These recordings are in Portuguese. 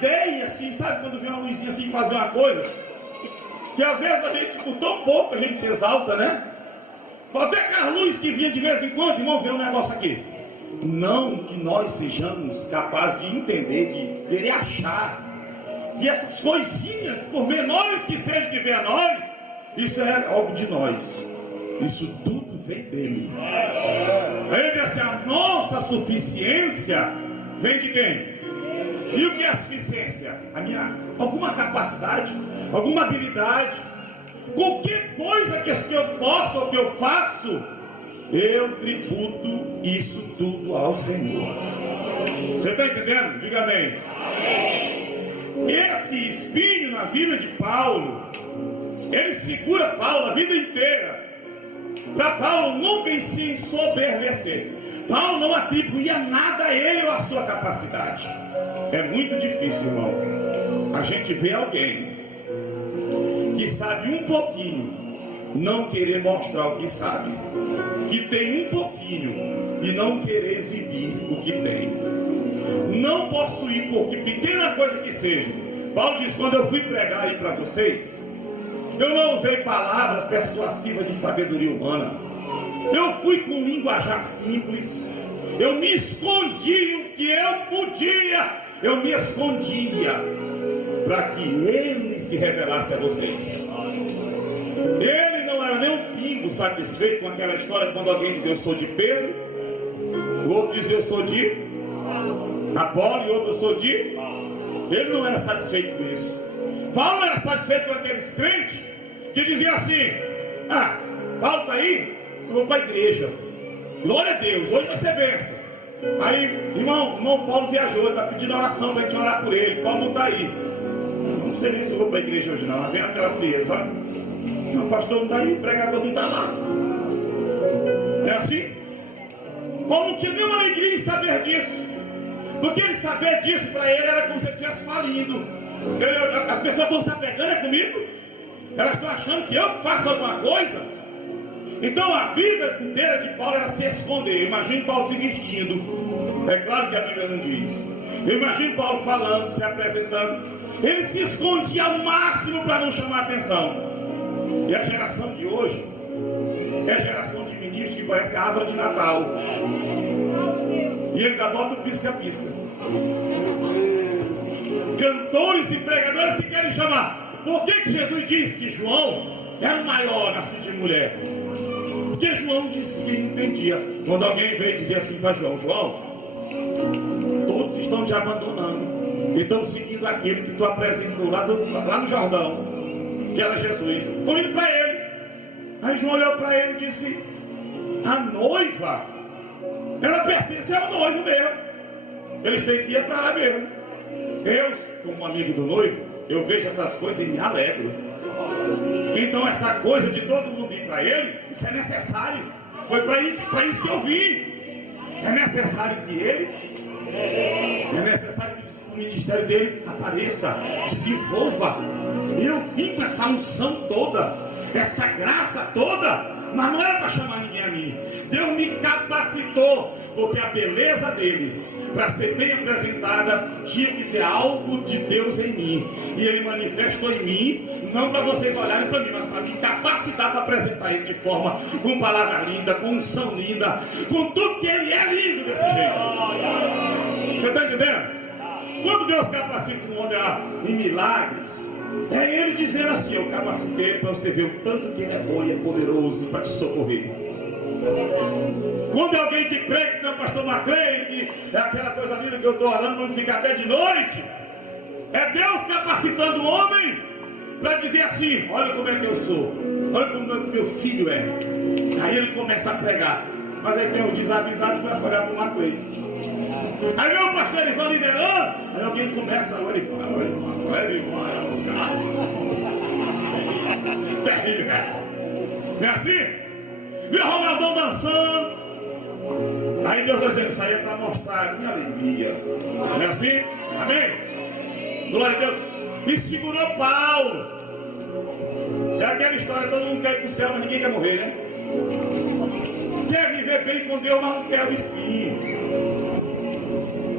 ideia, assim, sabe, quando vem uma luzinha assim, fazer uma coisa, que às vezes a gente, por tão pouco, a gente se exalta, né? Até aquelas luzes que vinham de vez em quando, irmão, vê um negócio aqui. Não que nós sejamos capazes de entender, de querer achar que essas coisinhas, por menores que sejam que vem a nós, isso é algo de nós. Isso tudo vem dele. Ele diz assim, a nossa suficiência vem de quem? E o que é a suficiência? Alguma capacidade, alguma habilidade, qualquer coisa que eu possa ou que eu faço, eu tributo isso tudo ao Senhor. Você está entendendo? Diga amém. Esse espinho na vida de Paulo, ele segura Paulo a vida inteira, para Paulo nunca se ensoberbecer. Paulo não atribuía nada a ele ou a sua capacidade. É muito difícil, irmão, a gente vê alguém que sabe um pouquinho, não querer mostrar o que sabe, que tem um pouquinho e não querer exibir o que tem, não possuir, porque pequena coisa que seja. Paulo diz, quando eu fui pregar aí para vocês, eu não usei palavras persuasivas de sabedoria humana, eu fui com linguajar simples, eu me escondi o que eu podia, eu me escondia para que ele se revelasse a vocês. Ele não era nem um pingo satisfeito com aquela história quando alguém dizia eu sou de Pedro, o outro dizia eu sou de Apolo e o outro eu sou de... Ele não era satisfeito com isso. Paulo era satisfeito com aqueles crentes que diziam assim, Paulo está aí, eu vou para a igreja, glória a Deus, hoje vai ser bênção. Aí, irmão Paulo viajou, ele está pedindo oração para a gente orar por ele. Paulo não está aí. Não sei nem se eu vou para a igreja hoje não, vem aquela frieza, sabe? Não, o pastor não está aí, o pregador não está lá. É assim? Paulo não tinha nenhuma alegria em saber disso, porque ele saber disso para ele era como se ele estivesse falindo. As pessoas estão se apegando comigo, elas estão achando que eu faço alguma coisa. Então a vida inteira de Paulo era se esconder. Imagine Paulo se vestindo, é claro que a Bíblia não diz. Eu imagino Paulo falando, se apresentando. Ele se escondia ao máximo para não chamar atenção. E a geração de hoje é a geração de ministros que parece a árvore de Natal. E ele ainda bota o pisca-pisca. Cantores e pregadores que querem chamar. Por que Jesus diz que João era o maior nascido de mulher? Porque João disse que entendia. Quando alguém veio dizer assim para João, todos estão te abandonando e estão seguindo aquele que tu apresentou lá no Jordão, que era Jesus. Estão indo para ele. Aí João olhou para ele e disse, a noiva, ela pertence ao noivo mesmo. Eles têm que ir para lá mesmo. Eu, como amigo do noivo, eu vejo essas coisas e me alegro. Então essa coisa de todo mundo ir para ele, isso é necessário. Foi para isso que eu vim. É necessário que ele, é necessário que o ministério dele apareça, desenvolva. Eu vim com essa unção toda, essa graça toda, mas não era para chamar ninguém a mim. Deus me capacitou, porque a beleza dele, para ser bem apresentada, tinha que ter algo de Deus em mim. E ele manifestou em mim, não para vocês olharem para mim, mas para me capacitar para apresentar ele de forma, com palavra linda, com unção linda, com tudo que ele é lindo desse jeito. Você está entendendo? Quando Deus capacita um homem em milagres, é ele dizendo assim, eu capacitei para você ver o tanto que ele é bom e é poderoso para te socorrer. Quando é alguém que prega, que não é pastor Maclay, que é aquela coisa linda que eu estou orando para não ficar até de noite, é Deus capacitando o homem para dizer assim, olha como é que eu sou, olha como meu filho é. Aí ele começa a pregar, mas aí tem os desavisados e começa a olhar para o Maclay. Aí vem o pastor, ele vai liderando, aí alguém começa, olha ele vai, terrível, não é assim? Viu o Ronaldão dançando. Aí Deus está dizendo, isso aí é para mostrar a minha alegria. Não é assim? Amém? Glória a Deus. E segurou Paulo. É aquela história, todo mundo quer ir para o céu, mas ninguém quer morrer, né? Quer viver bem com Deus, mas não quer o espinho.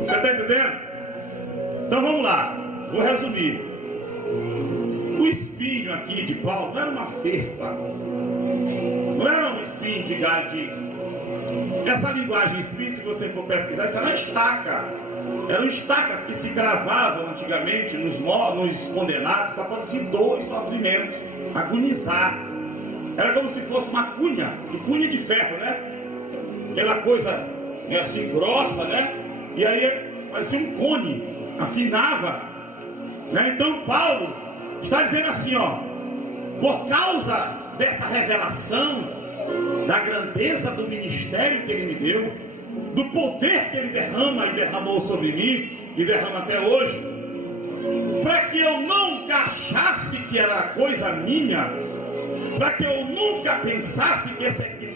Você está entendendo? Então vamos lá. vou resumir. O espinho aqui de Paulo não era uma ferpa, não era um espinho de galho. Essa linguagem espinho, se você for pesquisar, isso era uma estaca. Eram estacas que se gravavam antigamente nos condenados para produzir dor e sofrimento, agonizar. Era como se fosse uma cunha de ferro, né? Aquela coisa assim grossa, né? E aí parecia um cone, afinava, né? Então Paulo está dizendo assim, ó, por causa dessa revelação da grandeza do ministério que ele me deu, do poder que ele derrama e derramou sobre mim e derrama até hoje, para que eu nunca achasse que era coisa minha, para que eu nunca pensasse que esse equilíbrio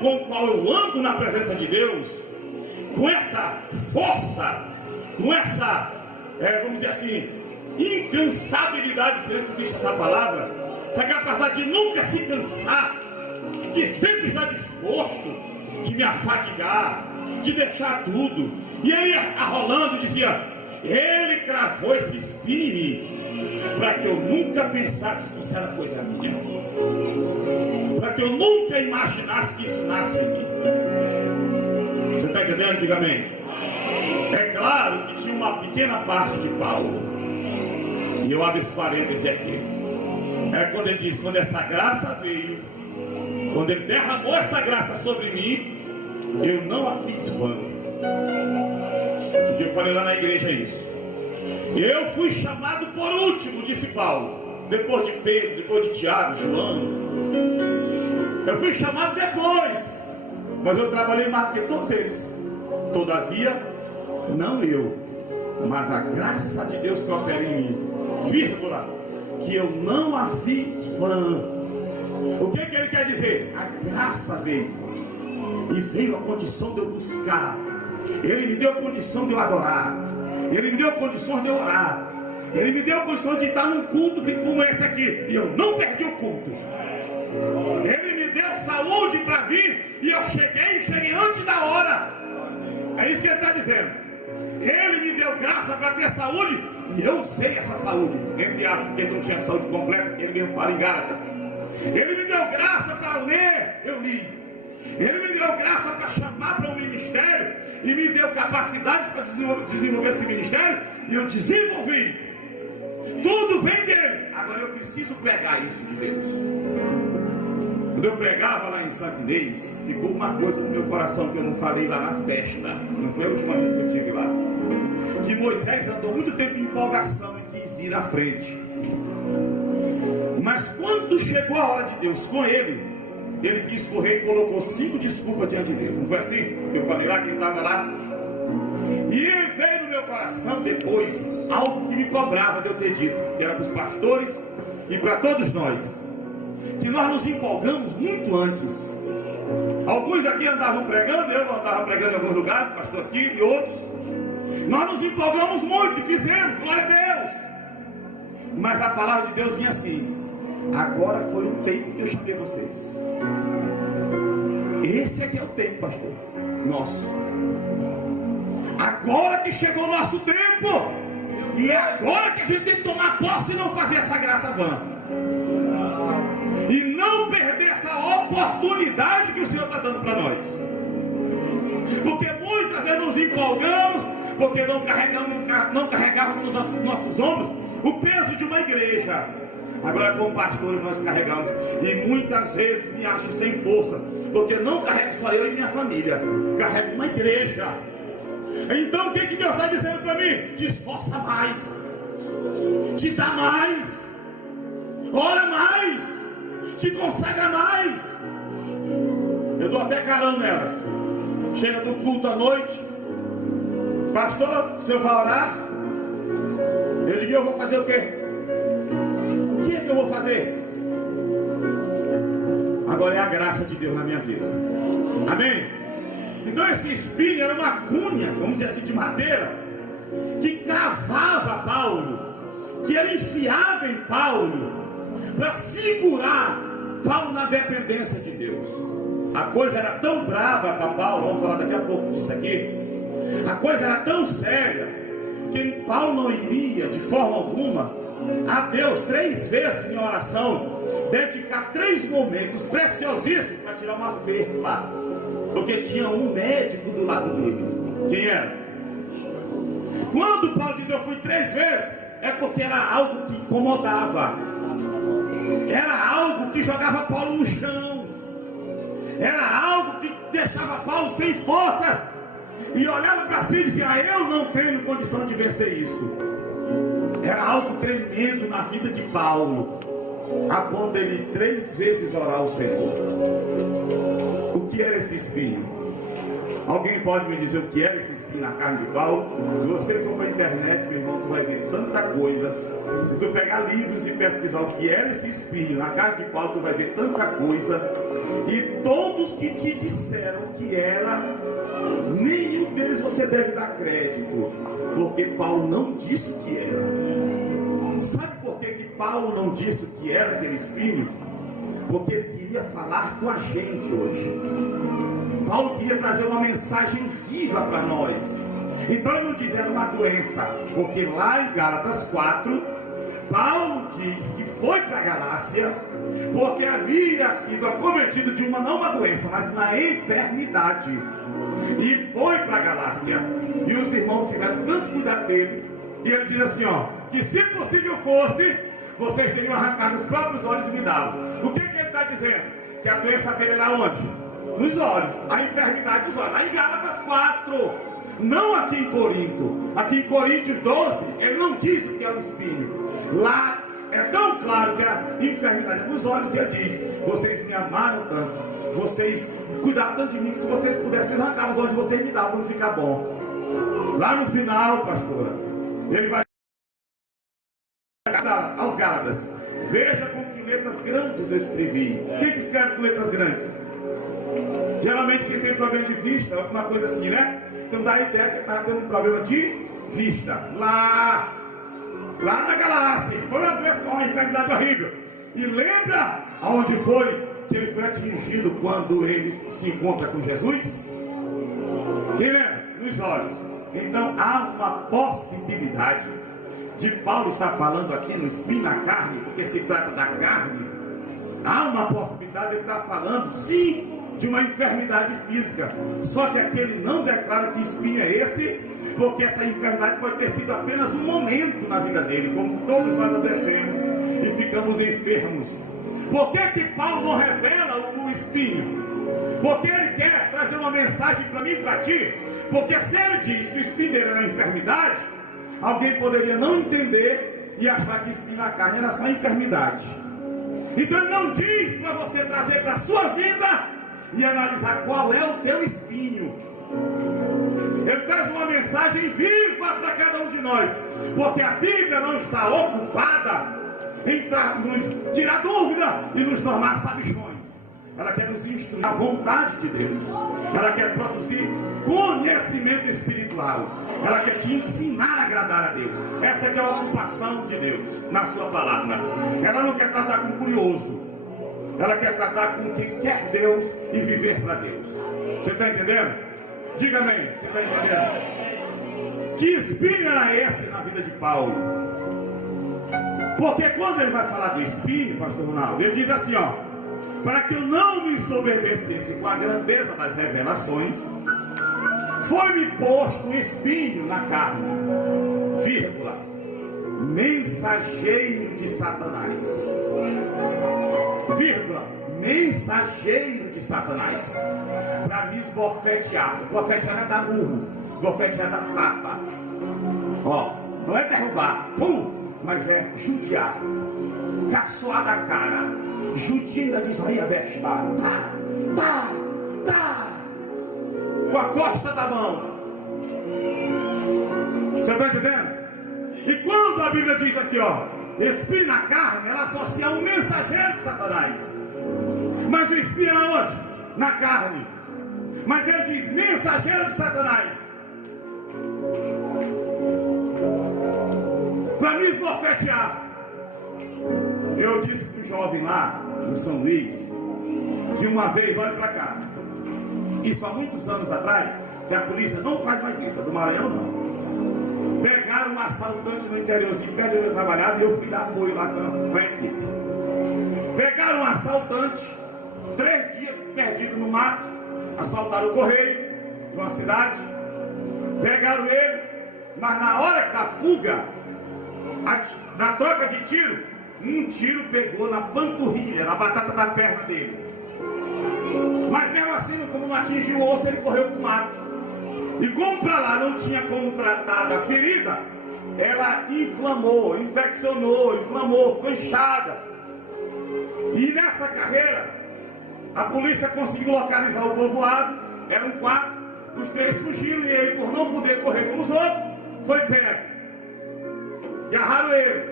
com o qual eu ando na presença de Deus, com essa força, com essa, vamos dizer assim, incansabilidade, não sei se existe essa palavra, essa capacidade de nunca se cansar, de sempre estar disposto, de me afadigar, de deixar tudo. E ele arrolando dizia, ele cravou esse espinho em mim, para que eu nunca pensasse que isso era coisa minha, para que eu nunca imaginasse que isso nasce em mim. Você está entendendo? Diga amém. É claro que tinha uma pequena parte de Paulo, e eu abro esse parênteses aqui, quando ele diz, quando essa graça veio, quando ele derramou essa graça sobre mim, eu não a fiz vã. Um dia eu falei lá na igreja isso. Eu fui chamado por último, disse Paulo, depois de Pedro, depois de Tiago, João. Eu fui chamado depois, mas eu trabalhei mais do que todos eles. Todavia, não eu, mas a graça de Deus que opera em mim, vírgula, que eu não a fiz vã. O que ele quer dizer? A graça veio, e veio a condição de eu buscar. Ele me deu a condição de eu adorar, ele me deu a condição de eu orar, ele me deu a condição de estar num culto como esse aqui, e eu não perdi o culto. Ele me deu saúde para vir, e eu cheguei antes da hora. É isso que ele está dizendo. Ele me deu graça para ter saúde, e eu usei essa saúde, entre aspas, porque ele não tinha saúde completa, porque ele mesmo fala em Gálatas. Ele me deu graça para ler, eu li. Ele me deu graça para chamar para um ministério, e me deu capacidade para desenvolver esse ministério, e eu desenvolvi. Tudo vem dele. Agora eu preciso pregar isso de Deus. Quando eu pregava lá em Santo Inês, ficou uma coisa no meu coração que eu não falei lá na festa, não foi a última vez que eu estive lá, que Moisés andou muito tempo em empolgação e quis ir à frente. Mas quando chegou a hora de Deus com ele quis correr e colocou 5 desculpas diante dele. Não foi assim? Eu falei lá, quem estava lá. E veio no meu coração depois algo que me cobrava de eu ter dito, que era para os pastores e para todos nós, que nós nos empolgamos muito antes. Alguns aqui andavam pregando, eu andava pregando em alguns lugares, o pastor aqui e outros. Nós nos empolgamos muito e fizemos, glória a Deus. Mas a palavra de Deus vinha assim: agora foi o tempo que eu chamei vocês. Esse aqui é o tempo, pastor, nosso. Agora que chegou o nosso tempo, e é agora que a gente tem que tomar posse e não fazer essa graça vã, e não perder essa oportunidade que o Senhor está dando para nós. Porque muitas vezes nos empolgamos, porque não carregávamos nos nossos ombros o peso de uma igreja. Agora como pastores nós carregamos, e muitas vezes me acho sem força, porque não carrego só eu e minha família, carrego uma igreja. Então o que Deus está dizendo para mim? Te esforça mais, te dá mais, ora mais, te consagra mais. Eu dou até carão nelas. Chega do culto à noite, pastor, o senhor vai orar? Eu digo, eu vou fazer o quê? O que é que eu vou fazer? Agora é a graça de Deus na minha vida. Amém? Então esse espinho era uma cunha, vamos dizer assim, de madeira, que cravava Paulo, que ele enfiava em Paulo, para segurar Paulo na dependência de Deus. A coisa era tão brava para Paulo, vamos falar daqui a pouco disso aqui. A coisa era tão séria, que Paulo não iria de forma alguma a Deus 3 vezes em oração, dedicar 3 momentos preciosíssimos para tirar uma ferpa, porque tinha um médico do lado dele. Quem era? Quando Paulo diz eu fui 3 vezes, é porque era algo que incomodava, era algo que jogava Paulo no chão, era algo que deixava Paulo sem forças, e olhava para si e dizia, eu não tenho condição de vencer isso. Era algo tremendo na vida de Paulo, a ponto dele 3 vezes orar ao Senhor. O que era esse espinho? Alguém pode me dizer o que era esse espinho na carne de Paulo? Se você for para a internet, meu irmão, tu vai ver tanta coisa. Se tu pegar livros e pesquisar o que era esse espinho na carne de Paulo, tu vai ver tanta coisa. E todos que te disseram que era, nenhum deles você deve dar crédito, porque Paulo não disse o que era. Sabe por que Paulo não disse o que era aquele espinho? Porque ele queria falar com a gente hoje. Paulo queria trazer uma mensagem viva para nós. Então ele não diz era uma doença, porque lá em Gálatas 4, Paulo diz que foi para a Galácia, porque havia sido acometido de não uma doença, mas uma enfermidade. E foi para a Galácia. E os irmãos tiveram tanto cuidado dele. E ele diz assim, que se possível fosse, vocês teriam arrancado os próprios olhos e me davam. O que ele está dizendo? Que a doença dele era onde? Nos olhos. A enfermidade dos olhos. Lá em Gálatas 4. Não aqui em Corinto. Aqui em Coríntios 12, ele não diz o que é o espinho. Lá é tão claro que a enfermidade é nos olhos que ele diz, vocês me amaram tanto, vocês cuidaram tanto de mim, que se vocês pudessem arrancar os olhos de vocês me davam para não ficar bom. Lá no final, pastora, ele vai aos Gálatas, veja com que letras grandes eu escrevi. Quem que escreve com letras grandes? Geralmente quem tem problema de vista, alguma coisa assim, né? Então dá a ideia que estava tendo um problema de vista. Lá na Galácia, foi uma doença, uma enfermidade horrível. E lembra aonde foi que ele foi atingido quando ele se encontra com Jesus? Quem lembra? Nos olhos. Então há uma possibilidade de Paulo estar falando aqui no espinho na carne, porque se trata da carne. Há uma possibilidade de ele estar falando, sim, de uma enfermidade física. Só que aqui ele não declara que espinho é esse, porque essa enfermidade pode ter sido apenas um momento na vida dele, como todos nós adoecemos e ficamos enfermos. Por que Paulo não revela o espinho? Porque ele quer trazer uma mensagem para mim e para ti. Porque se ele diz que o espinho dele era enfermidade, alguém poderia não entender e achar que espinho na carne era só enfermidade. Então ele não diz para você trazer para a sua vida e analisar qual é o teu espinho. Ele traz uma mensagem viva para cada um de nós, porque a Bíblia não está ocupada em nos tirar dúvida e nos tornar sabichões. Ela quer nos instruir à vontade de Deus. Ela quer produzir conhecimento espiritual. Ela quer te ensinar a agradar a Deus. Essa é a ocupação de Deus na sua palavra. Ela não quer tratar com curioso. Ela quer tratar com quem quer Deus e viver para Deus. Você está entendendo? Diga amém. Você está entendendo? Que espinho era esse na vida de Paulo? Porque quando ele vai falar do espinho, pastor Ronaldo, ele diz assim, para que eu não me ensoberbecesse com a grandeza das revelações, foi-me posto um espinho na carne, vírgula, mensageiro de Satanás, vírgula, mensageiro de Satanás, para me esbofetear. Esbofetear é dar murro, esbofetear é dar tapa, não é derrubar, mas é judiar, caçoar da cara. Judia ainda diz, aí a besta, tá, com a costa da mão. Você está entendendo? E quando a Bíblia diz aqui, espinho na carne, ela associa um mensageiro de Satanás. Mas o espinho é onde? Na carne. Mas ele diz mensageiro de Satanás, para me esbofetear. Eu disse para o jovem lá no São Luís que uma vez, olhe para cá, isso há muitos anos atrás, que a polícia não faz mais isso, a do Maranhão não, Pegaram um assaltante no interiorzinho, perto de onde eu trabalhava, e eu fui dar apoio lá com a equipe. Pegaram um assaltante, 3 dias perdido no mato, assaltaram o correio de uma cidade, pegaram ele, mas na hora da fuga, na troca de tiro, um tiro pegou na panturrilha, na batata da perna dele. Mas mesmo assim, como não atingiu o osso, ele correu para o mato. E como para lá não tinha como tratar da ferida, ela inflamou, infeccionou, ficou inchada. E nessa carreira, a polícia conseguiu localizar o povoado, eram 4, os 3 fugiram e ele, por não poder correr como os outros, foi pego. Agarraram ele,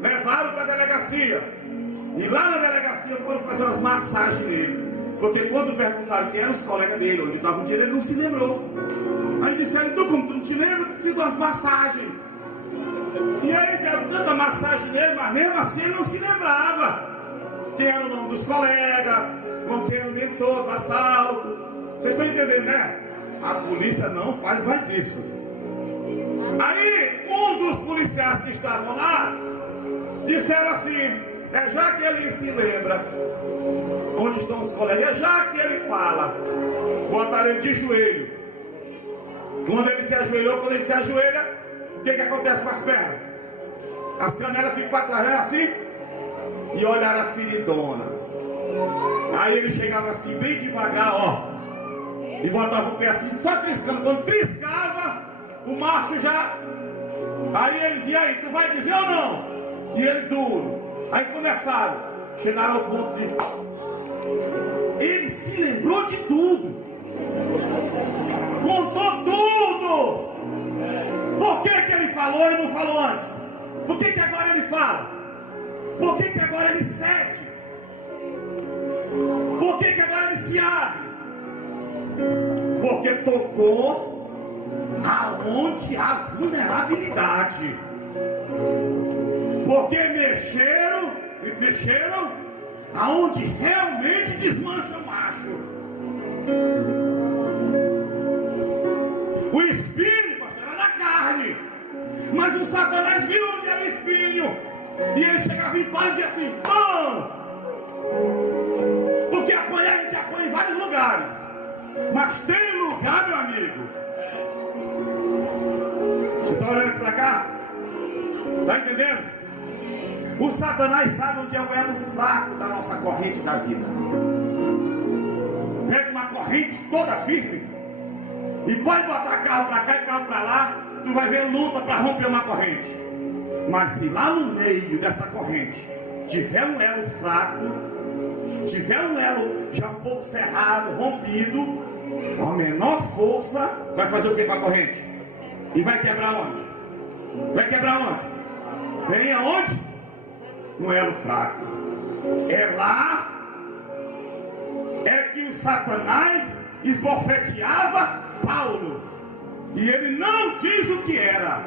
levaram para a delegacia. E lá na delegacia foram fazer umas massagens nele. Porque quando perguntaram quem eram os colegas dele, onde estava o dinheiro, ele não se lembrou. Aí disseram, então como tu não te lembra, tu precisa de umas massagens. E aí deram tanta massagem nele, mas mesmo assim ele não se lembrava. Quem era o nome dos colegas, com quem era o mentor do assalto. Vocês estão entendendo, né? A polícia não faz mais isso. Aí um dos policiais que estavam lá disseram assim, já que ele se lembra onde estão os colegas, já que ele fala, botaram ele de joelho. Quando ele se ajoelha, o que acontece com as pernas? As canelas ficam para trás assim, e olharam a feridona. Aí ele chegava assim, bem devagar, ó, e botava o pé assim, só triscando. Quando triscava, o macho já... Aí eles, e aí, tu vai dizer ou não? E ele duro. Aí começaram, chegaram ao ponto de... Ele se lembrou de tudo. Contou tudo. Por que ele falou e não falou antes? Por que agora ele fala? Por que agora ele cede? Por que agora ele se abre? Porque tocou aonde há vulnerabilidade. Porque mexeram aonde realmente desmancha o macho. O espinho, pastor, era na carne. Mas o Satanás viu onde era o espinho. E ele chegava em paz e dizia assim, pão! Porque apanhar, a gente apanha em vários lugares. Mas tem lugar, meu amigo. Você está olhando para cá? Está entendendo? O Satanás sabe onde é o elo fraco da nossa corrente da vida. Pega uma corrente toda firme e pode botar carro para cá e carro para lá, tu vai ver luta para romper uma corrente. Mas se lá no meio dessa corrente tiver um elo fraco, tiver um elo já um pouco cerrado, rompido, a menor força vai fazer o que com a corrente? E vai quebrar onde? Vai quebrar onde? Vem aonde? No elo fraco. É lá que o Satanás esbofeteava Paulo. E ele não diz o que era.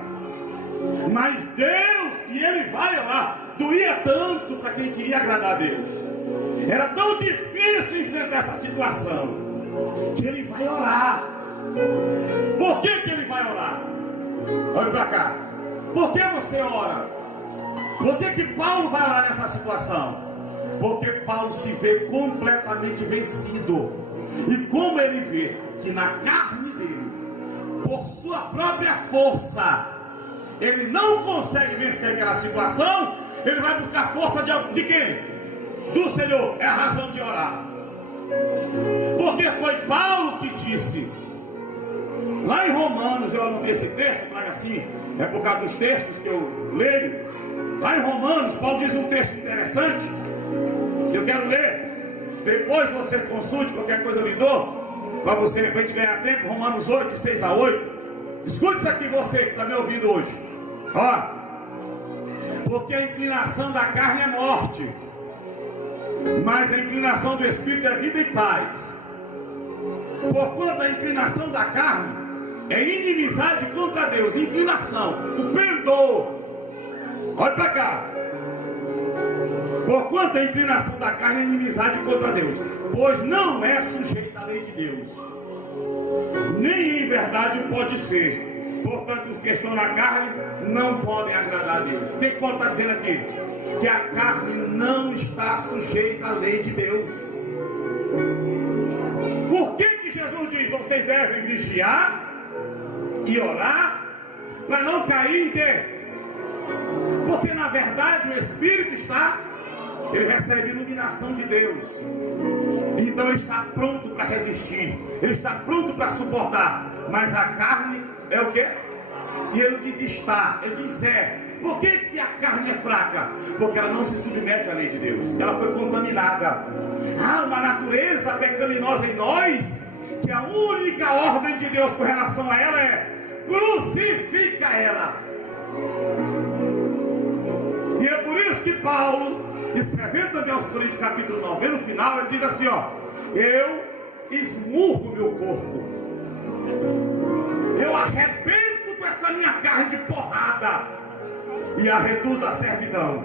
Mas Deus, e ele vai lá, doía tanto para quem queria agradar a Deus. Era tão difícil enfrentar essa situação, que ele vai orar. Por que ele vai orar? Olha para cá. Por que você ora? Por que Paulo vai orar nessa situação? Porque Paulo se vê completamente vencido. E como ele vê que na carne dele, por sua própria força, ele não consegue vencer aquela situação, ele vai buscar força de quem? Do Senhor. É a razão de orar. Porque foi Paulo que disse, lá em Romanos, eu anotei esse texto, traga assim, é por causa dos textos que eu leio. Lá em Romanos, Paulo diz um texto interessante, que eu quero ler. Depois você consulte, qualquer coisa eu lhe dou, para você, para a gente ganhar tempo. Romanos 8, de 6 a 8. Escute isso aqui, você que está me ouvindo hoje. Ó, porque a inclinação da carne é morte, mas a inclinação do Espírito é vida e paz. Porquanto a inclinação da carne é inimizade contra Deus. Inclinação, o pendor. Olha para cá. Porquanto a inclinação da carne é inimizade contra Deus, pois não é sujeita à lei de Deus, nem em verdade pode ser. Portanto, os que estão na carne não podem agradar a Deus. O que Paulo está dizendo aqui? Que a carne não está sujeita à lei de Deus. Por que Jesus diz: vocês devem vigiar e orar para não cair em quê? Porque na verdade o Espírito ele recebe iluminação de Deus. Então ele está pronto para resistir, ele está pronto para suportar. Mas a carne é o quê? E ele diz ele diz Por que a carne é fraca? Porque ela não se submete à lei de Deus. Ela foi contaminada. Há uma natureza pecaminosa em nós, que a única ordem de Deus com relação a ela é: crucifica ela. E é por isso que Paulo, escrevendo também aos Coríntios capítulo 9, no final ele diz assim: eu esmurro meu corpo, eu arrebento com essa minha carne de porrada e a reduzo à servidão,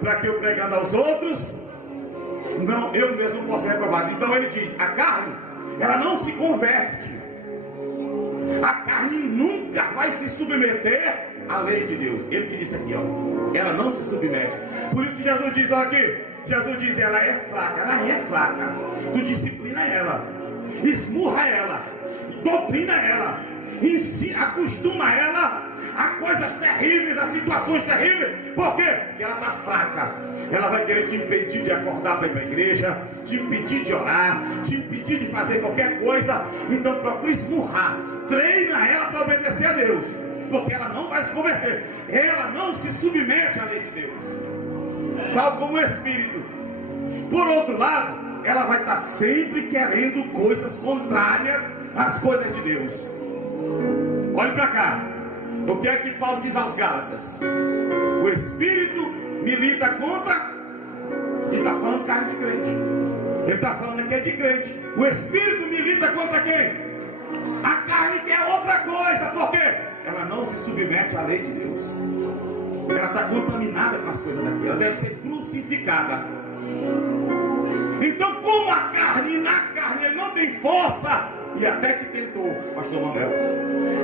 para que eu, pregando aos outros, eu mesmo não possa ser reprovado. Então ele diz: a carne, ela não se converte, a carne nunca vai se submeter à lei de Deus. Ele que disse aqui, ela não se submete. Por isso que Jesus diz aqui, Jesus diz: ela é fraca, tu disciplina ela, esmurra ela, doutrina ela, ensina, acostuma ela a coisas terríveis, a situações terríveis. Por quê? Porque ela está fraca. Ela vai querer te impedir de acordar para ir para a igreja, te impedir de orar, te impedir de fazer qualquer coisa. Então procura esmurrar, treina ela para obedecer a Deus, porque ela não vai se converter, ela não se submete à lei de Deus, tal como o Espírito. Por outro lado, ela vai estar sempre querendo coisas contrárias às coisas de Deus. Olhe para cá. O que é que Paulo diz aos Gálatas? O Espírito milita contra, e está falando carne de crente. Ele está falando aqui de crente. O Espírito milita contra quem? A carne quer outra coisa. Por quê? Ela não se submete à lei de Deus. Ela está contaminada com as coisas daqui. Ela deve ser crucificada. Então, como a carne, na carne ele não tem força, e até que tentou, pastor Manuel,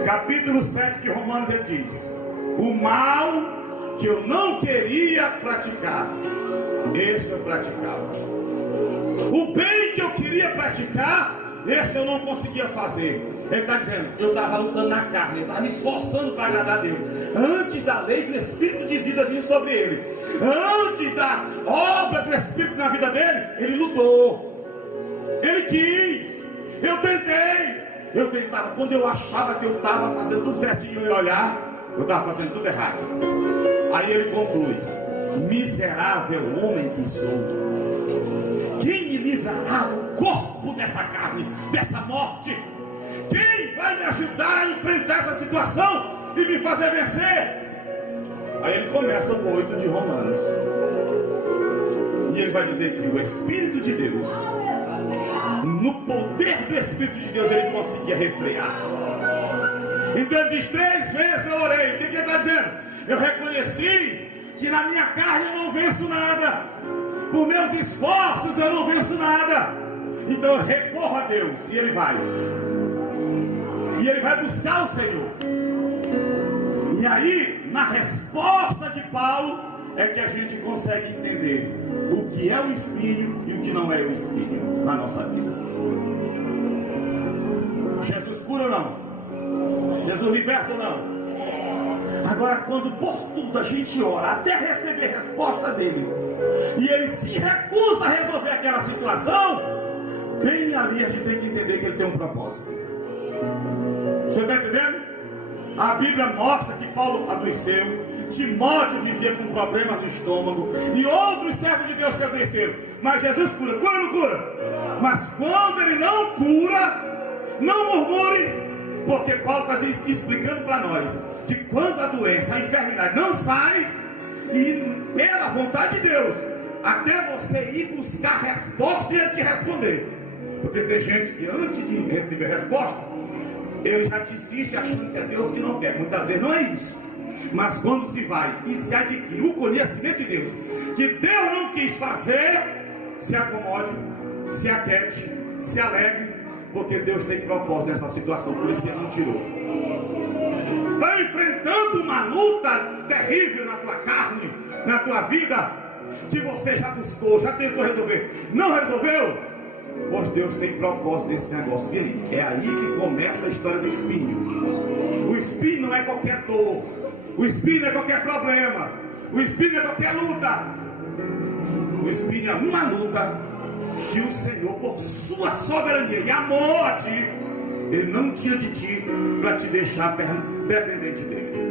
capítulo 7 de Romanos, ele diz: o mal que eu não queria praticar, esse eu praticava. O bem que eu queria praticar, esse eu não conseguia fazer. Ele está dizendo: eu estava lutando na carne, eu estava me esforçando para agradar a Deus. Antes da lei do Espírito de vida vir sobre ele, antes da obra do Espírito na vida dele, ele lutou, ele quis. Eu tentava, quando eu achava que eu estava fazendo tudo certinho e olhar, eu estava fazendo tudo errado. Aí ele conclui: miserável homem que sou, quem me livrará do corpo dessa carne, dessa morte? Quem vai me ajudar a enfrentar essa situação e me fazer vencer? Aí ele começa o 8 de Romanos, e ele vai dizer que o Espírito de Deus, no poder do Espírito de Deus, ele conseguia refrear. Então ele diz: 3 vezes eu orei. O que ele está dizendo? Eu reconheci que na minha carne eu não venço nada, por meus esforços eu não venço nada. Então eu recorro a Deus, e ele vai buscar o Senhor. E aí, na resposta de Paulo, é que a gente consegue entender o que é o espinho e o que não é o espinho na nossa vida. Jesus cura ou não? Jesus liberta ou não? Agora, quando por tudo a gente ora até receber resposta dele, e ele se recusa a resolver aquela situação, bem ali a gente tem que entender que ele tem um propósito. Você está entendendo? A Bíblia mostra que Paulo adoeceu, Timóteo vivia com problemas no estômago, e outros servos de Deus que adoeceram. Mas Jesus cura ou não cura? Mas quando ele não cura, não murmure, porque Paulo está explicando para nós que quando a doença, a enfermidade não sai, e pela vontade de Deus, até você ir buscar resposta e ele te responder. Porque tem gente que antes de receber resposta, ele já desiste achando que é Deus que não quer. Muitas vezes não é isso. Mas quando se vai e se adquire o conhecimento de Deus, que Deus não quis fazer, se acomode, se aquiete, se alegre, porque Deus tem propósito nessa situação. Por isso que ele não tirou. luta terrível na tua carne, na tua vida, que você já buscou, já tentou resolver, não resolveu? Pois Deus tem propósito nesse negócio. E aí? É aí que começa a história do espinho. O espinho não é qualquer dor, o espinho não é qualquer problema, o espinho não é qualquer luta. O espinho é uma luta que o Senhor, por sua soberania e amor a ti, Ele não tira de ti para te deixar dependente dele.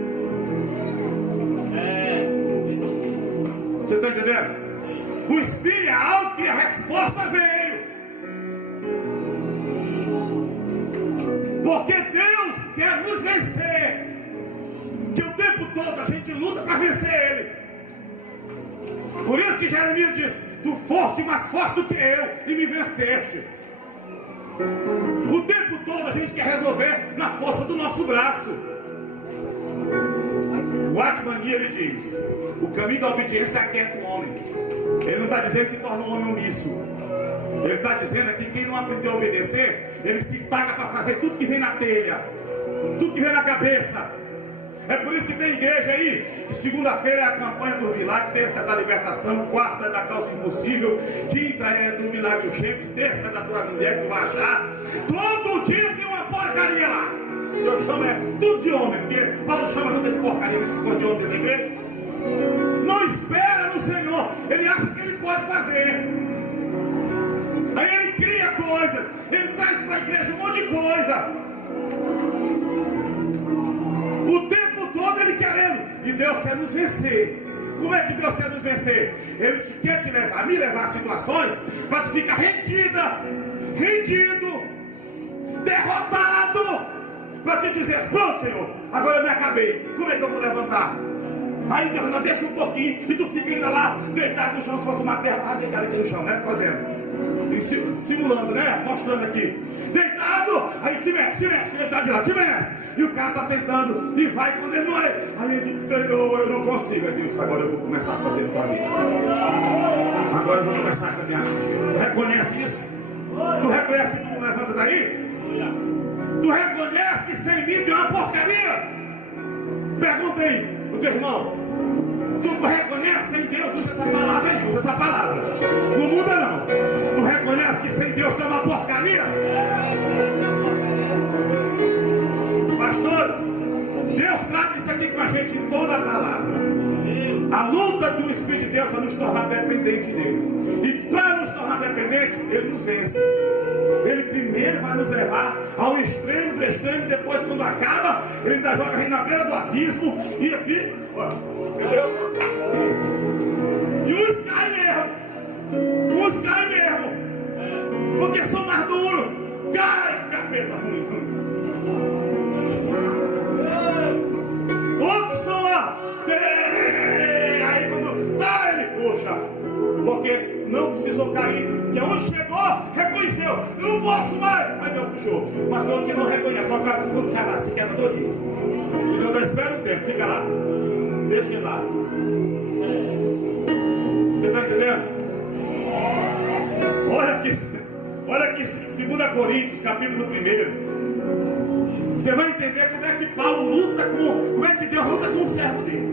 Você está entendendo? O espinho é algo que a resposta veio. Porque Deus quer nos vencer. Que o tempo todo a gente luta para vencer Ele. Por isso que Jeremias diz: tu foste mais forte do que eu e me venceste. O tempo todo a gente quer resolver na força do nosso braço. O Atmani, ele diz: o caminho da obediência aquieta o homem. Ele não está dizendo que torna o homem omisso. Ele está dizendo que quem não aprendeu a obedecer, ele se paga para fazer tudo que vem na telha, tudo que vem na cabeça. É por isso que tem igreja aí, que segunda-feira é a campanha do milagre, terça é da libertação, quarta é da causa impossível, quinta é do milagre urgente, terça é da tua mulher que tu vai achar. Todo dia tem uma porcaria lá. Eu chamo tudo de homem, porque Paulo chama tudo de porcaria, esses coisas de homem dentro da igreja. Não espera no Senhor, ele acha que ele pode fazer. Aí ele cria coisas, ele traz para a igreja um monte de coisa. O tempo todo ele querendo, e Deus quer nos vencer. Como é que Deus quer nos vencer? Ele quer te levar, me levar a situações para te ficar rendida, rendido, derrotado, para te dizer: pronto, Senhor, agora eu me acabei, como é que eu vou levantar? Aí Deus não deixa um pouquinho, e tu fica ainda lá, deitado no chão, se fosse uma terra, deitado aqui no chão, né, fazendo, simulando, né, mostrando aqui, deitado, aí te mexe, ele tá de lá, te mexe, e o cara tá tentando, e vai quando ele não é, aí ele diz: Senhor, eu não consigo. Aí Deus: agora eu vou começar a fazer na tua vida, agora eu vou começar a caminhar contigo. Tu reconhece isso? Tu reconhece que tu não levanta daí? Tu reconhece que sem mim tem uma porcaria? Pergunta aí o teu irmão: tu reconhece sem Deus? Usa essa palavra aí, usa essa palavra, não muda não. Tu reconhece que sem Deus tem uma porcaria? Pastores, Deus trata isso aqui com a gente em toda a palavra. A luta do Espírito de Deus é nos tornar dependente dele. E para nos tornar dependente, ele nos vence. Ele primeiro vai nos levar ao extremo do extremo, depois quando acaba, ele ainda joga a gente na beira do abismo, e assim, ó, entendeu? E uns caem mesmo, porque são mais duros. Cai, capeta ruim. Outros estão lá, aí quando tá, ele puxa, porque não precisou cair, que onde chegou, reconheceu: eu não posso mais. Aí Deus puxou. Mas todo que não reconhece, só quando cai lá, se quebra todinho. E Deus espera um tempo, fica lá, deixa ele lá. Você está entendendo? Olha aqui 2 Coríntios, capítulo 1. Você vai entender como é que Paulo luta como é que Deus luta com o servo dele.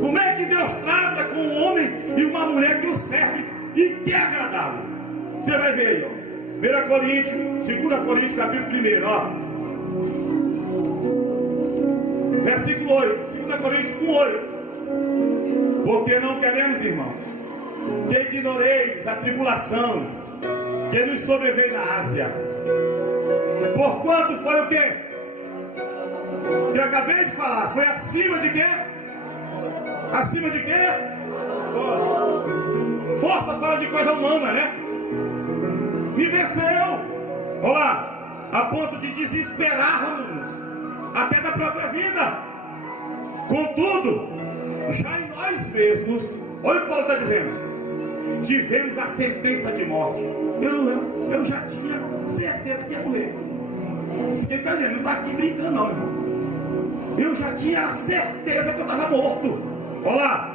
Como é que Deus trata com um homem e uma mulher que o serve e quer agradá-lo. Você vai ver aí, ó. 2 Coríntios, capítulo 1, ó. Versículo 8. 2 Coríntios 1:8. Porque não queremos, irmãos, que ignoreis a tribulação que nos sobreveio na Ásia. Porquanto foi o quê? Que eu acabei de falar. Foi acima de quê? Acima de quê? Força fala de coisa humana, né? Me venceu. Olha lá. A ponto de desesperarmos até da própria vida. Contudo, já em nós mesmos, olha o que Paulo está dizendo, tivemos a sentença de morte. Eu já tinha certeza que ia morrer. Isso que ele está dizendo, não está aqui brincando não, irmão. Eu já tinha a certeza que eu estava morto. Olha lá.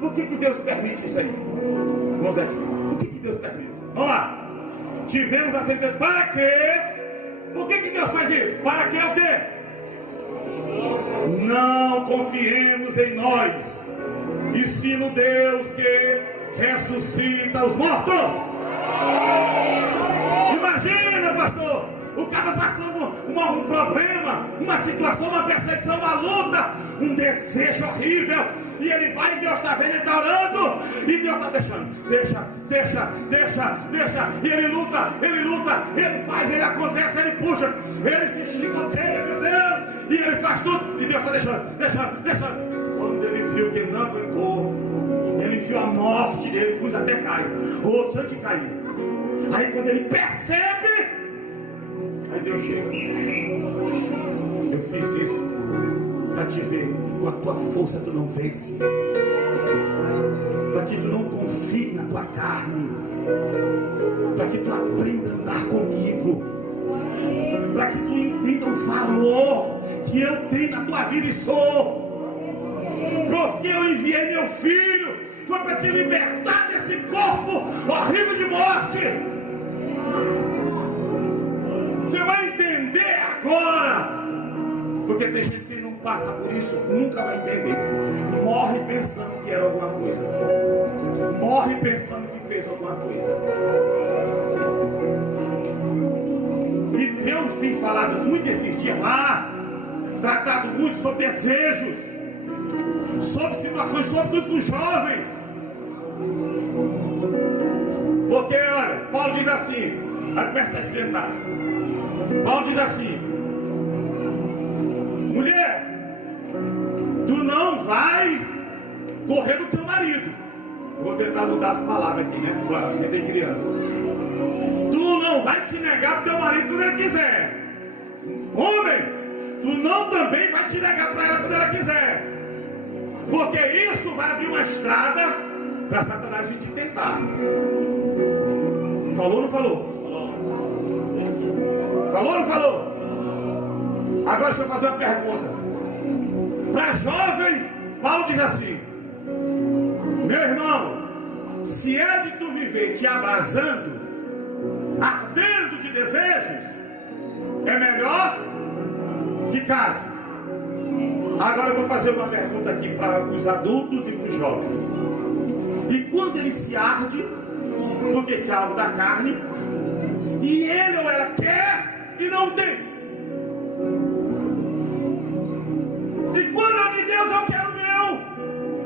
Por que Deus permite isso aí? Vamos ver aqui. Por que Deus permite? Olha lá. Tivemos a sentença. Para quê? Por que Deus faz isso? Para quê o quê? Não confiemos em nós, e sim no Deus que ressuscita os mortos. Imagina, pastor, o cara passando um problema, uma situação, uma perseguição, uma luta, um desejo horrível, e ele vai, e Deus está vendo, ele está orando, e Deus está deixando, deixa, e ele luta, ele faz, ele acontece, ele puxa, ele se chicoteia, meu Deus, e ele faz tudo, e Deus está deixando. Quando ele viu que ele não aguentou, ele viu a morte dele, uns até caem, outros antes de cair. Aí quando ele percebe, aí Deus chega. Eu fiz isso para te ver que com a tua força tu não vence, para que tu não confie na tua carne, para que tu aprenda a andar comigo, para que tu entenda o valor que eu tenho na tua vida e sou. Porque eu enviei meu filho, foi para te libertar desse corpo horrível de morte. Você vai entender agora, porque tem gente que não passa por isso, nunca vai entender. Morre pensando que era alguma coisa, morre pensando que fez alguma coisa. E Deus tem falado muito esses dias lá, tratado muito sobre desejos, sobre situações, sobretudo com os jovens. Porque olha, Paulo diz assim, aí começa a esquentar. Paulo diz assim: mulher, tu não vai correr do teu marido. Vou tentar mudar as palavras aqui, né? Porque tem criança. Tu não vai te negar pro teu marido quando ele quiser. Homem, tu não também vai te negar para ela quando ela quiser. Porque isso vai abrir uma estrada para Satanás vir te tentar. Falou ou não falou? Falou ou não falou? Agora deixa eu fazer uma pergunta. Para jovem, Paulo diz assim: meu irmão, se é de tu viver te abrasando, ardendo de desejos, é melhor que case. Agora eu vou fazer uma pergunta aqui para os adultos e para os jovens. E quando ele se arde, porque isso é algo da carne, e ele ou ela quer e não tem. E quando é de Deus, eu quero o meu,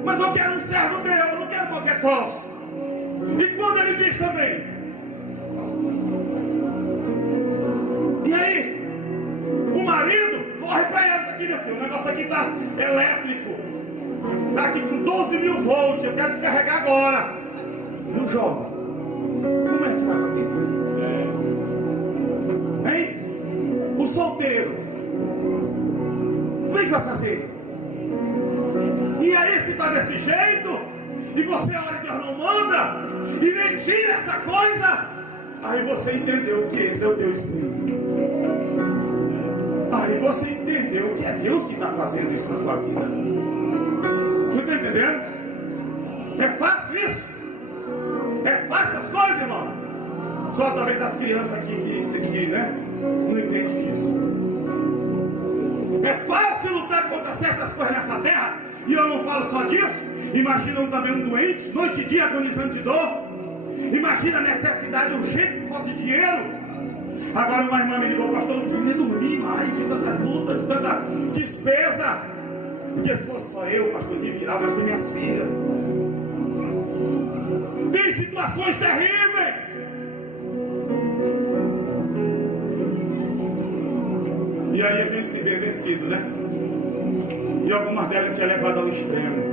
mas eu quero um servo teu, eu não quero qualquer troço. E quando ele diz também, e aí, o marido corre para ela, tá aqui, meu filho, o negócio aqui tá elétrico, tá aqui com 12.000 volts, eu quero descarregar agora. E o jovem, como é que vai fazer? Hein? O solteiro, como é que vai fazer? E aí, se está desse jeito, e você ora e Deus não manda, e nem tira essa coisa, aí você entendeu que esse é o teu espírito. Aí você entendeu que é Deus que está fazendo isso na tua vida. Você está entendendo? É fácil isso? É fácil essas coisas, irmão? Só talvez as crianças aqui que né, não entendem disso. É fácil lutar contra certas coisas nessa terra. E eu não falo só disso. Imagina também um doente, noite e dia agonizando de dor. Imagina a necessidade urgente por falta de dinheiro. Agora uma irmã me ligou: pastor, não consigo nem dormir mais, de tanta luta, de tanta despesa. Porque se fosse só eu, pastor, me virava, mas tem minhas filhas. Tem situações terríveis. E aí a gente se vê vencido, né? E algumas delas a gente é levado ao extremo.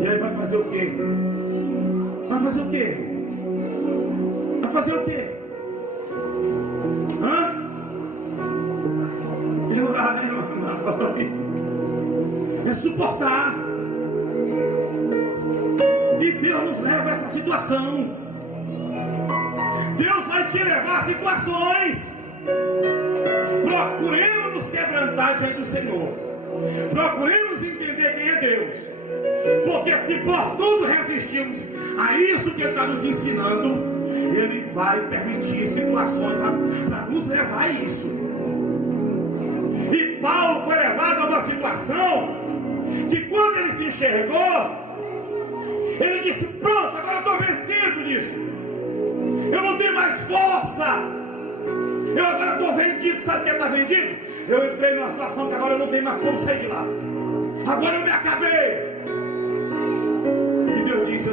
E aí vai fazer o quê? Vai fazer o quê? Vai fazer o quê? Hã? É orar, né, irmão? É suportar. E Deus nos leva a essa situação. Deus vai te levar a situações. Procuremos nos quebrantar diante do Senhor. Procuremos entender quem é Deus. Porque se por tudo resistirmos a isso que Ele está nos ensinando, Ele vai permitir situações para nos levar a isso. E Paulo foi levado a uma situação que quando ele se enxergou, ele disse: pronto, agora eu estou vencido nisso. Eu não tenho mais força. Eu agora estou vendido. Sabe o que está vendido? Eu entrei numa situação que agora eu não tenho mais como sair de lá. Agora eu me acabei. E Deus disse,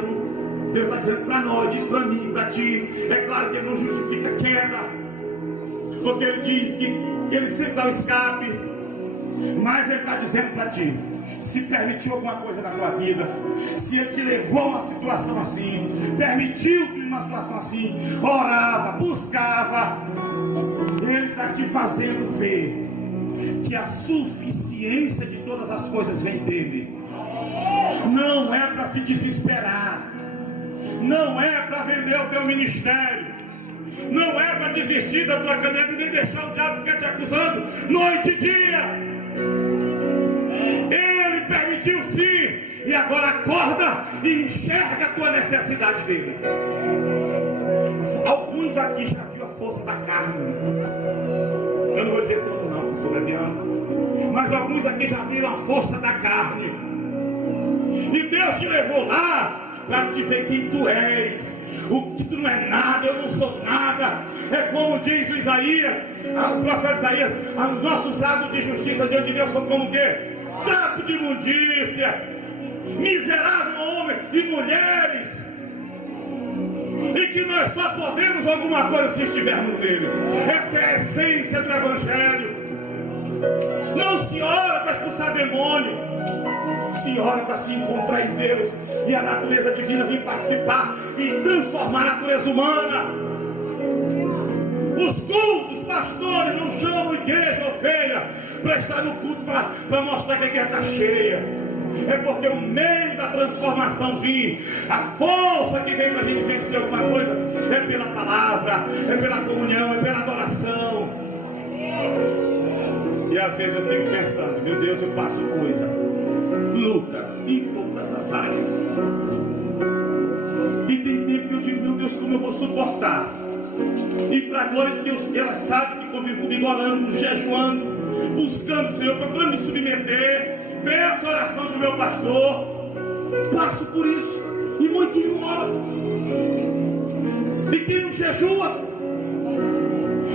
Deus está dizendo para nós, diz para mim, para ti. É claro que ele não justifica a queda, porque ele diz que ele sempre dá o escape. Mas ele está dizendo para ti: se permitiu alguma coisa na tua vida, se ele te levou a uma situação assim, permitiu-te uma situação assim, orava, buscava, ele está te fazendo ver que a suficiência de todas as coisas vem dele. Não é para se desesperar, não é para vender o teu ministério, não é para desistir da tua caminhada e nem deixar o diabo ficar te acusando noite e dia. Ele permitiu sim, e agora acorda e enxerga a tua necessidade dele. Alguns aqui já viram a força da carne. Eu não vou dizer todo não, porque sou leviano, mas alguns aqui já viram a força da carne. E Deus te levou lá para te ver quem tu és. O que tu não é nada, eu não sou nada. É como diz o Isaías, o profeta Isaías: os nossos atos de justiça diante de Deus são como o quê? Trapo de imundícia, miserável homem e mulheres, e que nós só podemos alguma coisa se estivermos nele. Essa é a essência do Evangelho. Não se ora para expulsar demônio, se ora para se encontrar em Deus, e a natureza divina vir participar e transformar a natureza humana. Os cultos, pastores, não chamam igreja ovelha para estar no culto para mostrar que a igreja está cheia. É porque o meio da transformação vir, a força que vem para a gente vencer alguma coisa, é pela palavra, é pela comunhão, é pela adoração. E às vezes eu fico pensando: meu Deus, eu passo coisa, luta em todas as áreas. E tem tempo que eu digo: meu Deus, como eu vou suportar? E para a glória de Deus, ela sabe que convive comigo, orando, jejuando, buscando o Senhor, procurando me submeter. Peço a oração do meu pastor, passo por isso, e muito ignora. E quem não jejua,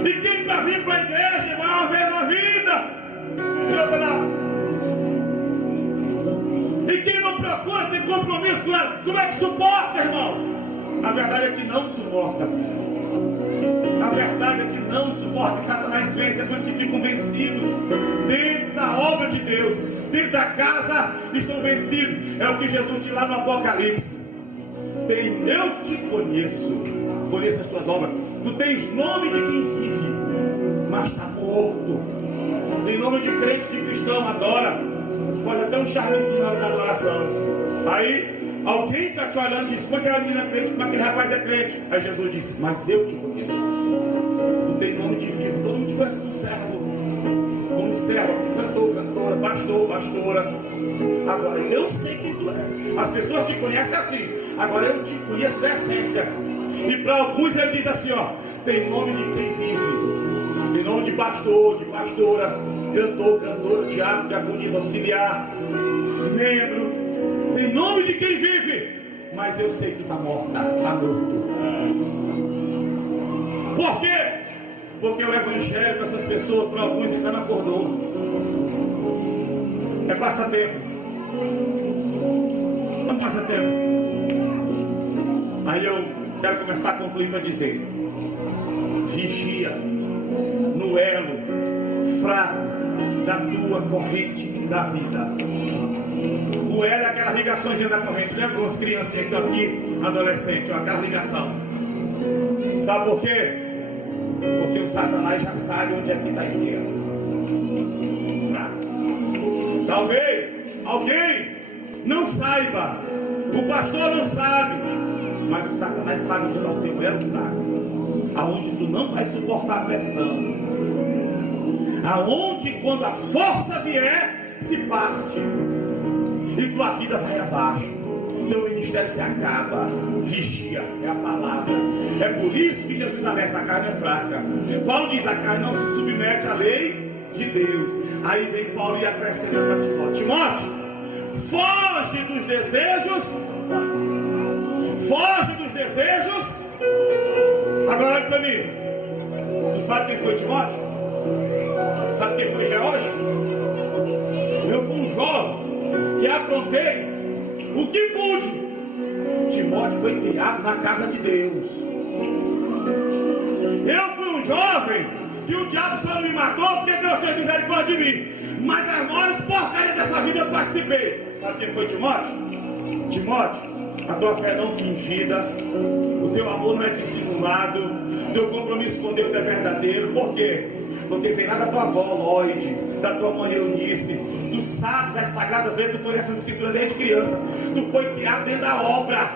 e quem para vir para a igreja, irmão, uma vez na vida, e outra não. E quem não procura ter compromisso com ela, como é que suporta, irmão? A verdade é que não suporta. A verdade é que não suporta. Satanás vence, é por isso que ficam vencidos. Dentro da obra de Deus, dentro da casa, estão vencidos. É o que Jesus diz lá no Apocalipse: eu te conheço, conheço as tuas obras. Tu tens nome de quem vive, mas está morto. Tem nome de crente que cristão adora, pode até um charmezinho na hora da adoração. Aí alguém está te olhando e diz: como aquela menina é crente, como aquele rapaz é crente. Aí Jesus disse: mas eu te conheço. Tu tem nome de vivo, todo mundo te conhece como servo, cantor, cantora, pastor, pastora. Agora eu sei quem tu é. As pessoas te conhecem assim, agora eu te conheço na essência. E para alguns ele diz assim: ó, tem nome de quem vive, tem nome de pastor, de pastora, cantor, cantora, diácono, diaconisa, auxiliar, membro. Tem nome de quem vive, mas eu sei que tu está morta, está morto. Por quê? Porque o evangelho para essas pessoas, para alguns, ainda não acordou. É passatempo. Não passatempo. Aí eu quero começar a concluir para dizer: vigia no elo fraco da tua corrente da vida. O elo é aquela ligaçãozinha da corrente. Lembra as criancinhas que estão aqui, adolescentes, aquela ligação. Sabe por quê? Porque o Satanás já sabe onde é que está esse elo fraco. Talvez alguém não saiba, o pastor não sabe, mas o Satanás sabe onde está o teu elo fraco, aonde tu não vai suportar a pressão, aonde quando a força vier se parte e tua vida vai abaixo, teu ministério se acaba. Vigia, é a palavra. É por isso que Jesus alerta: a carne é fraca. Paulo diz: a carne não se submete à lei de Deus, Aí vem Paulo e acrescenta para Timóteo: Timóteo, foge dos desejos. Foge dos desejos. Agora olha para mim. Tu sabe quem foi Timóteo? Sabe quem foi Geórgio? Eu fui um jovem que aprontei o que pude. Timóteo foi criado na casa de Deus. Eu fui um jovem que o diabo só não me matou porque Deus tem misericórdia de mim. Mas as maiores porcarias dessa vida eu participei. Sabe quem foi Timóteo? Timóteo, a tua fé não fingida, o teu amor não é dissimulado, o teu compromisso com Deus é verdadeiro. Por quê? Porque vem lá da tua avó Lloyd, da tua mãe Eunice. Tu sabes as sagradas letras, tu conheces as escrituras desde criança. Tu foi criado dentro da obra.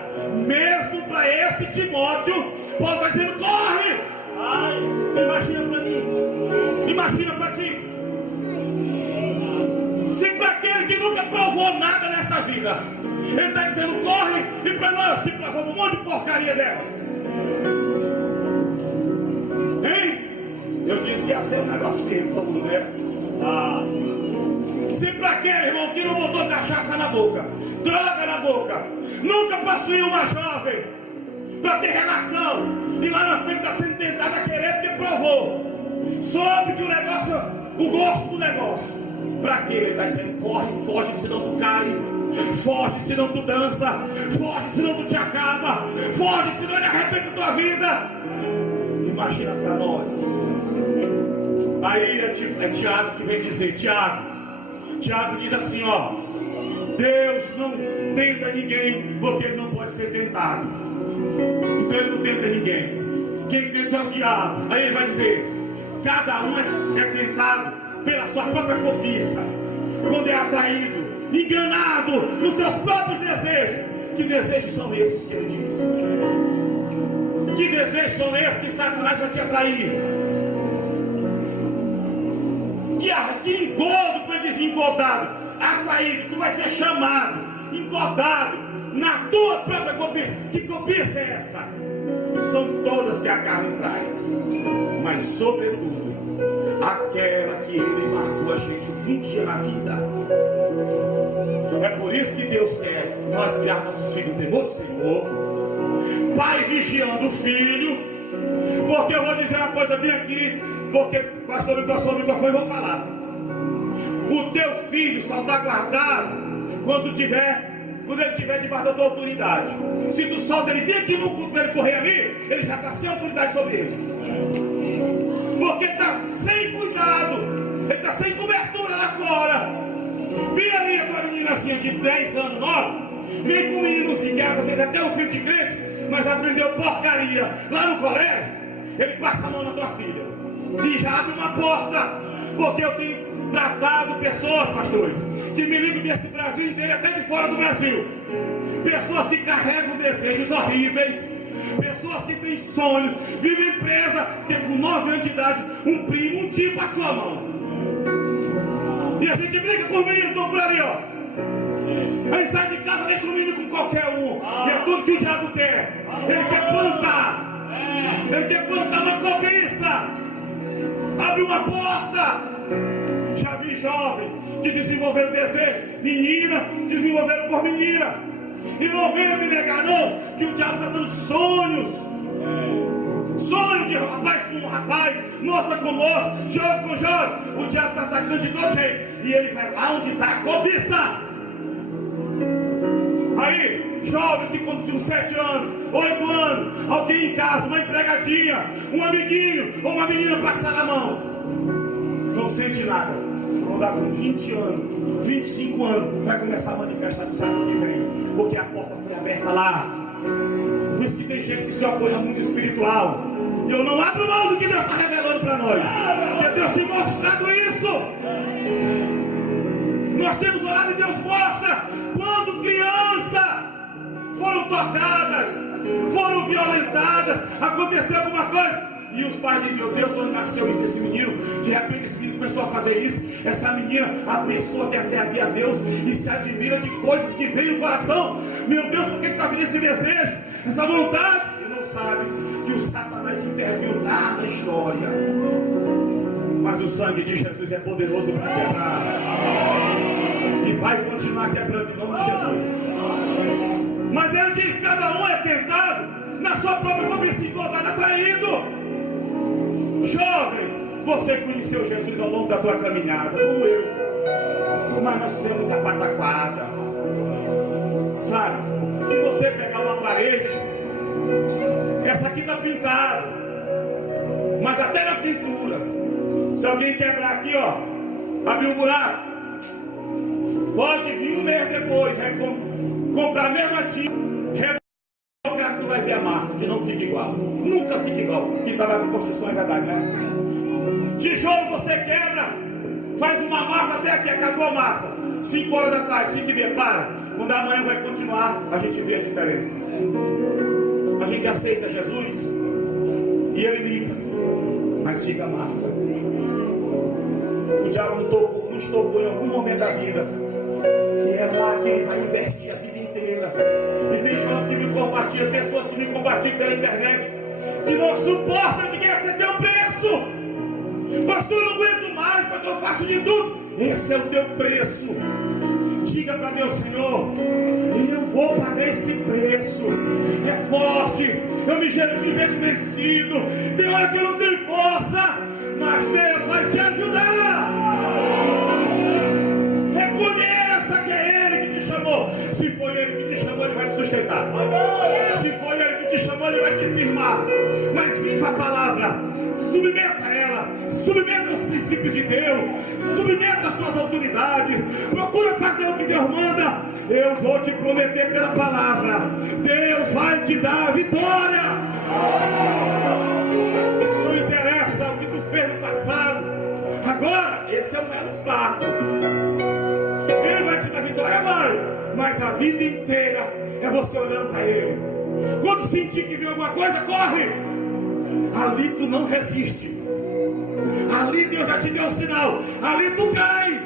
Mesmo para esse Timóteo, Paulo está dizendo: corre! Ai, imagina para mim, imagina para ti. Se para aquele que nunca provou nada nessa vida, ele está dizendo: corre, e para nós que provamos um monte de porcaria dela. Hein? Eu disse que ia ser um negócio firme, todo mundo, né? Se para aquele irmão que não botou cachaça na boca, droga na boca, nunca possuiu uma jovem para ter relação, e lá na frente está sendo tentado a querer porque provou, soube que o negócio, o gosto do negócio, para aquele ele está dizendo: corre, foge, senão tu cai. Foge, senão tu dança. Foge, senão tu te acaba. Foge, senão ele arrebenta a tua vida. Imagina para nós. Aí é Tiago que vem dizer: Tiago diz assim, ó: Deus não tenta ninguém porque ele não pode ser tentado. Então ele não tenta ninguém. Quem tenta é o diabo. Aí ele vai dizer: cada um é tentado pela sua própria cobiça, quando é atraído, enganado nos seus próprios desejos. Que desejos são esses que ele diz? Que desejos são esses que Satanás vai te atrair? Que engodo para desengodado, atraído, tu vai ser chamado, engodado na tua própria cobiça. Que cobiça é essa? São todas que a carne traz, mas sobretudo aquela que ele marcou a gente um dia na vida. É por isso que Deus quer nós criar nossos filhos no temor do Senhor, pai vigiando o filho. Porque eu vou dizer uma coisa bem aqui, porque pastor me passou o microfone e vou falar. O teu filho só está guardado quando ele estiver debaixo da tua autoridade. Se tu solta ele bem aqui no culto para ele correr ali, ele já está sem autoridade sobre ele. Porque está sem cuidado, ele está sem cobertura lá fora. Vem ali a tua menina assim de 10 anos, 9, vem com um menino psiquiatra, às vezes até um filho de crente, mas aprendeu porcaria lá no colégio. Ele passa a mão na tua filha e já abre uma porta. Porque eu tenho tratado pessoas, pastores, que me ligam desse Brasil inteiro, até de fora do Brasil. Pessoas que carregam desejos horríveis, pessoas que têm sonhos, vivem presa, que com 9 anos de idade, um primo, um tio passou a mão. E a gente brinca com o menino, tô por ali, ó. Aí sai de casa, deixa o menino com qualquer um. E é tudo que o diabo quer. Ele quer plantar. Ele quer plantar uma cobiça. Abre uma porta. Já vi jovens que desenvolveram desejo, menina, desenvolveram por menina. E não venha me negar não, que o diabo está dando sonhos. Sonho de rapaz com rapaz, moça com moça, jovem com jovem. O diabo está atacando de todo jeito. E ele vai lá onde está a cobiça. Aí, jovens que quando tinham 7 anos, 8 anos, alguém em casa, uma empregadinha, um amiguinho ou uma menina passar na mão, não sente nada. Quando dá com 20 anos, 25 anos, vai começar a manifestar no sábado que vem, porque a porta foi aberta lá. Por isso que tem gente que se opõe ao mundo espiritual. E eu não abro mão do que Deus está revelando para nós, porque Deus tem mostrado isso. Nós temos orado e Deus mostra. Quando crianças foram tocadas, foram violentadas, aconteceu alguma coisa, e os pais dizem: meu Deus, onde nasceu isso desse menino? De repente esse menino começou a fazer isso. Essa menina, a pessoa quer servir a Deus e se admira de coisas que vêm no coração. Meu Deus, por que está vindo esse desejo, essa vontade? E não sabe que o Satanás interviu lá na história. Mas o sangue de Jesus é poderoso para quebrar. E vai continuar quebrando em nome de Jesus. Mas ele diz: cada um é tentado na sua própria cobiça, engordado, atraído. Jovem, você conheceu Jesus ao longo da tua caminhada, como eu. Mas nós fizemos muita pataquada. Sabe? Se você pegar uma parede, essa aqui está pintada, mas até na pintura, se alguém quebrar aqui, ó, abrir um buraco, pode vir um mês depois, comprar a mesma tinta, rebocar, tu vai ver a marca, que não fica igual. Nunca fica igual. Quem trabalha com construção é verdade, né? Tijolo você quebra, faz uma massa até aqui, acabou a massa. 5 horas da tarde, 5h30, para. Quando amanhã vai continuar, a gente vê a diferença. A gente aceita Jesus e ele limpa, mas fica a marca. O diabo nos tocou em algum momento da vida, e é lá que ele vai invertir a vida inteira. E tem jovens que me compartilham, pessoas que me compartilham pela internet, que não suportam de querer ser teu preço. Pastor, eu não aguento mais, pastor, eu faço de tudo. Esse é o teu preço. Diga para Deus: Senhor, eu vou pagar esse preço. É forte, eu me vejo vencido. Tem hora que eu não tenho força, mas Deus vai te ajudar. Reconheça que é Ele que te chamou. Se foi Ele que te chamou, Ele vai te sustentar. Se foi Ele que te chamou, Ele vai te firmar. Mas viva a palavra, submeta a ela, submeta aos princípios de Deus, submeta às tuas autoridades, procura fazer o que Deus manda. Eu vou te prometer pela palavra, Deus vai te dar a vitória. Não interessa o que tu fez no passado, agora esse é um elo fraco. Ele vai te dar vitória, vai, mas a vida inteira é você olhando para Ele. Quando sentir que vem alguma coisa, corre. Ali tu não resiste. Ali Deus já te deu o sinal. Ali tu cai.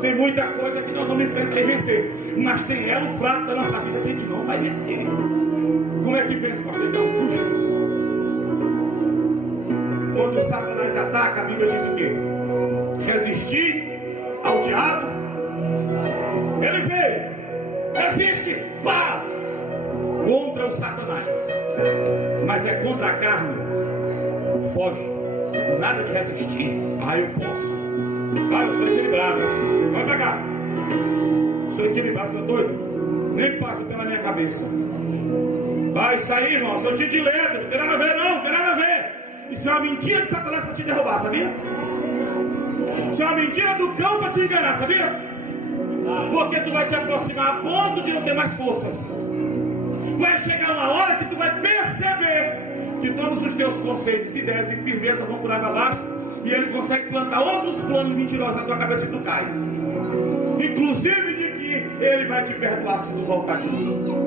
Tem muita coisa que nós vamos enfrentar e vencer, mas tem elo fraco da nossa vida que a gente não vai vencer. Como é que vence, pastor? Então, fuja. Quando Satanás ataca, a Bíblia diz o quê? Resistir ao diabo. Ele veio. Resiste. Pá! Contra o Satanás. Mas é contra a carne. Foge. Nada de resistir. Eu posso. Eu sou equilibrado. Vai pra cá. Sou equilibrado, tô doido. Nem passa pela minha cabeça. Vai sair, irmão. Sou tio de letra. Não tem nada a ver, não. Não tem nada a ver. Isso é uma mentira de Satanás para te derrubar, sabia? Isso é uma mentira do cão para te enganar, sabia? Porque tu vai te aproximar a ponto de não ter mais forças. Vai chegar uma hora que tu vai perceber que todos os teus conceitos, ideias e firmeza vão por água abaixo, e ele consegue plantar outros planos mentirosos na tua cabeça e tu cai. Inclusive de que ele vai te perdoar se tu voltar de novo.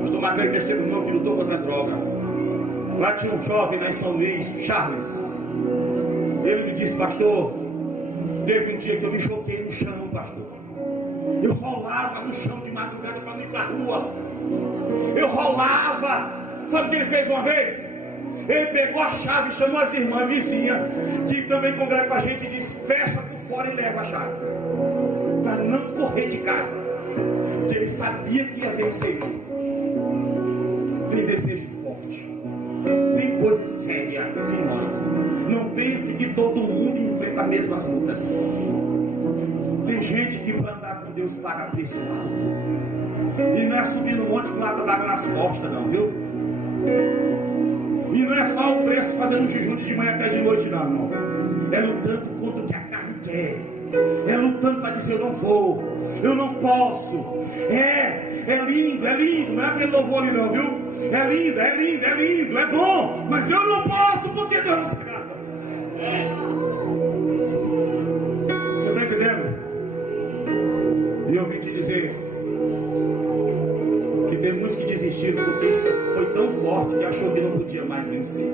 Pastor Maclay testemunhou que lutou contra a droga. Lá tinha um jovem lá em São Luís, Charles. Ele me disse: pastor, teve um dia que eu me choquei no chão, pastor. Eu rolava no chão de madrugada para não ir para a rua. Eu rolava. Sabe o que ele fez uma vez? Ele pegou a chave, chamou as irmãs vizinhas, que também congregam com a gente, e disse: fecha por fora e leva a chave, para não correr de casa, porque ele sabia que ia vencer. Tem desejo forte, tem coisa séria em nós. Não pense que todo mundo enfrenta as mesmas lutas. Tem gente que para andar com Deus paga preço alto. E não é subir no monte com lata d'água nas costas, não, viu? E não é só o preço fazendo um jejum de manhã até de noite, não, irmão. É lutando contra o que a carne quer. É lutando para dizer: eu não vou, eu não posso. É lindo, não é aquele louvor ali não, viu? É lindo, é bom, mas eu não posso porque Deus não se agrada. Você está entendendo? E eu vim te dizer que tem muitos que desistiram porque isso foi tão forte que achou que não podia mais vencer.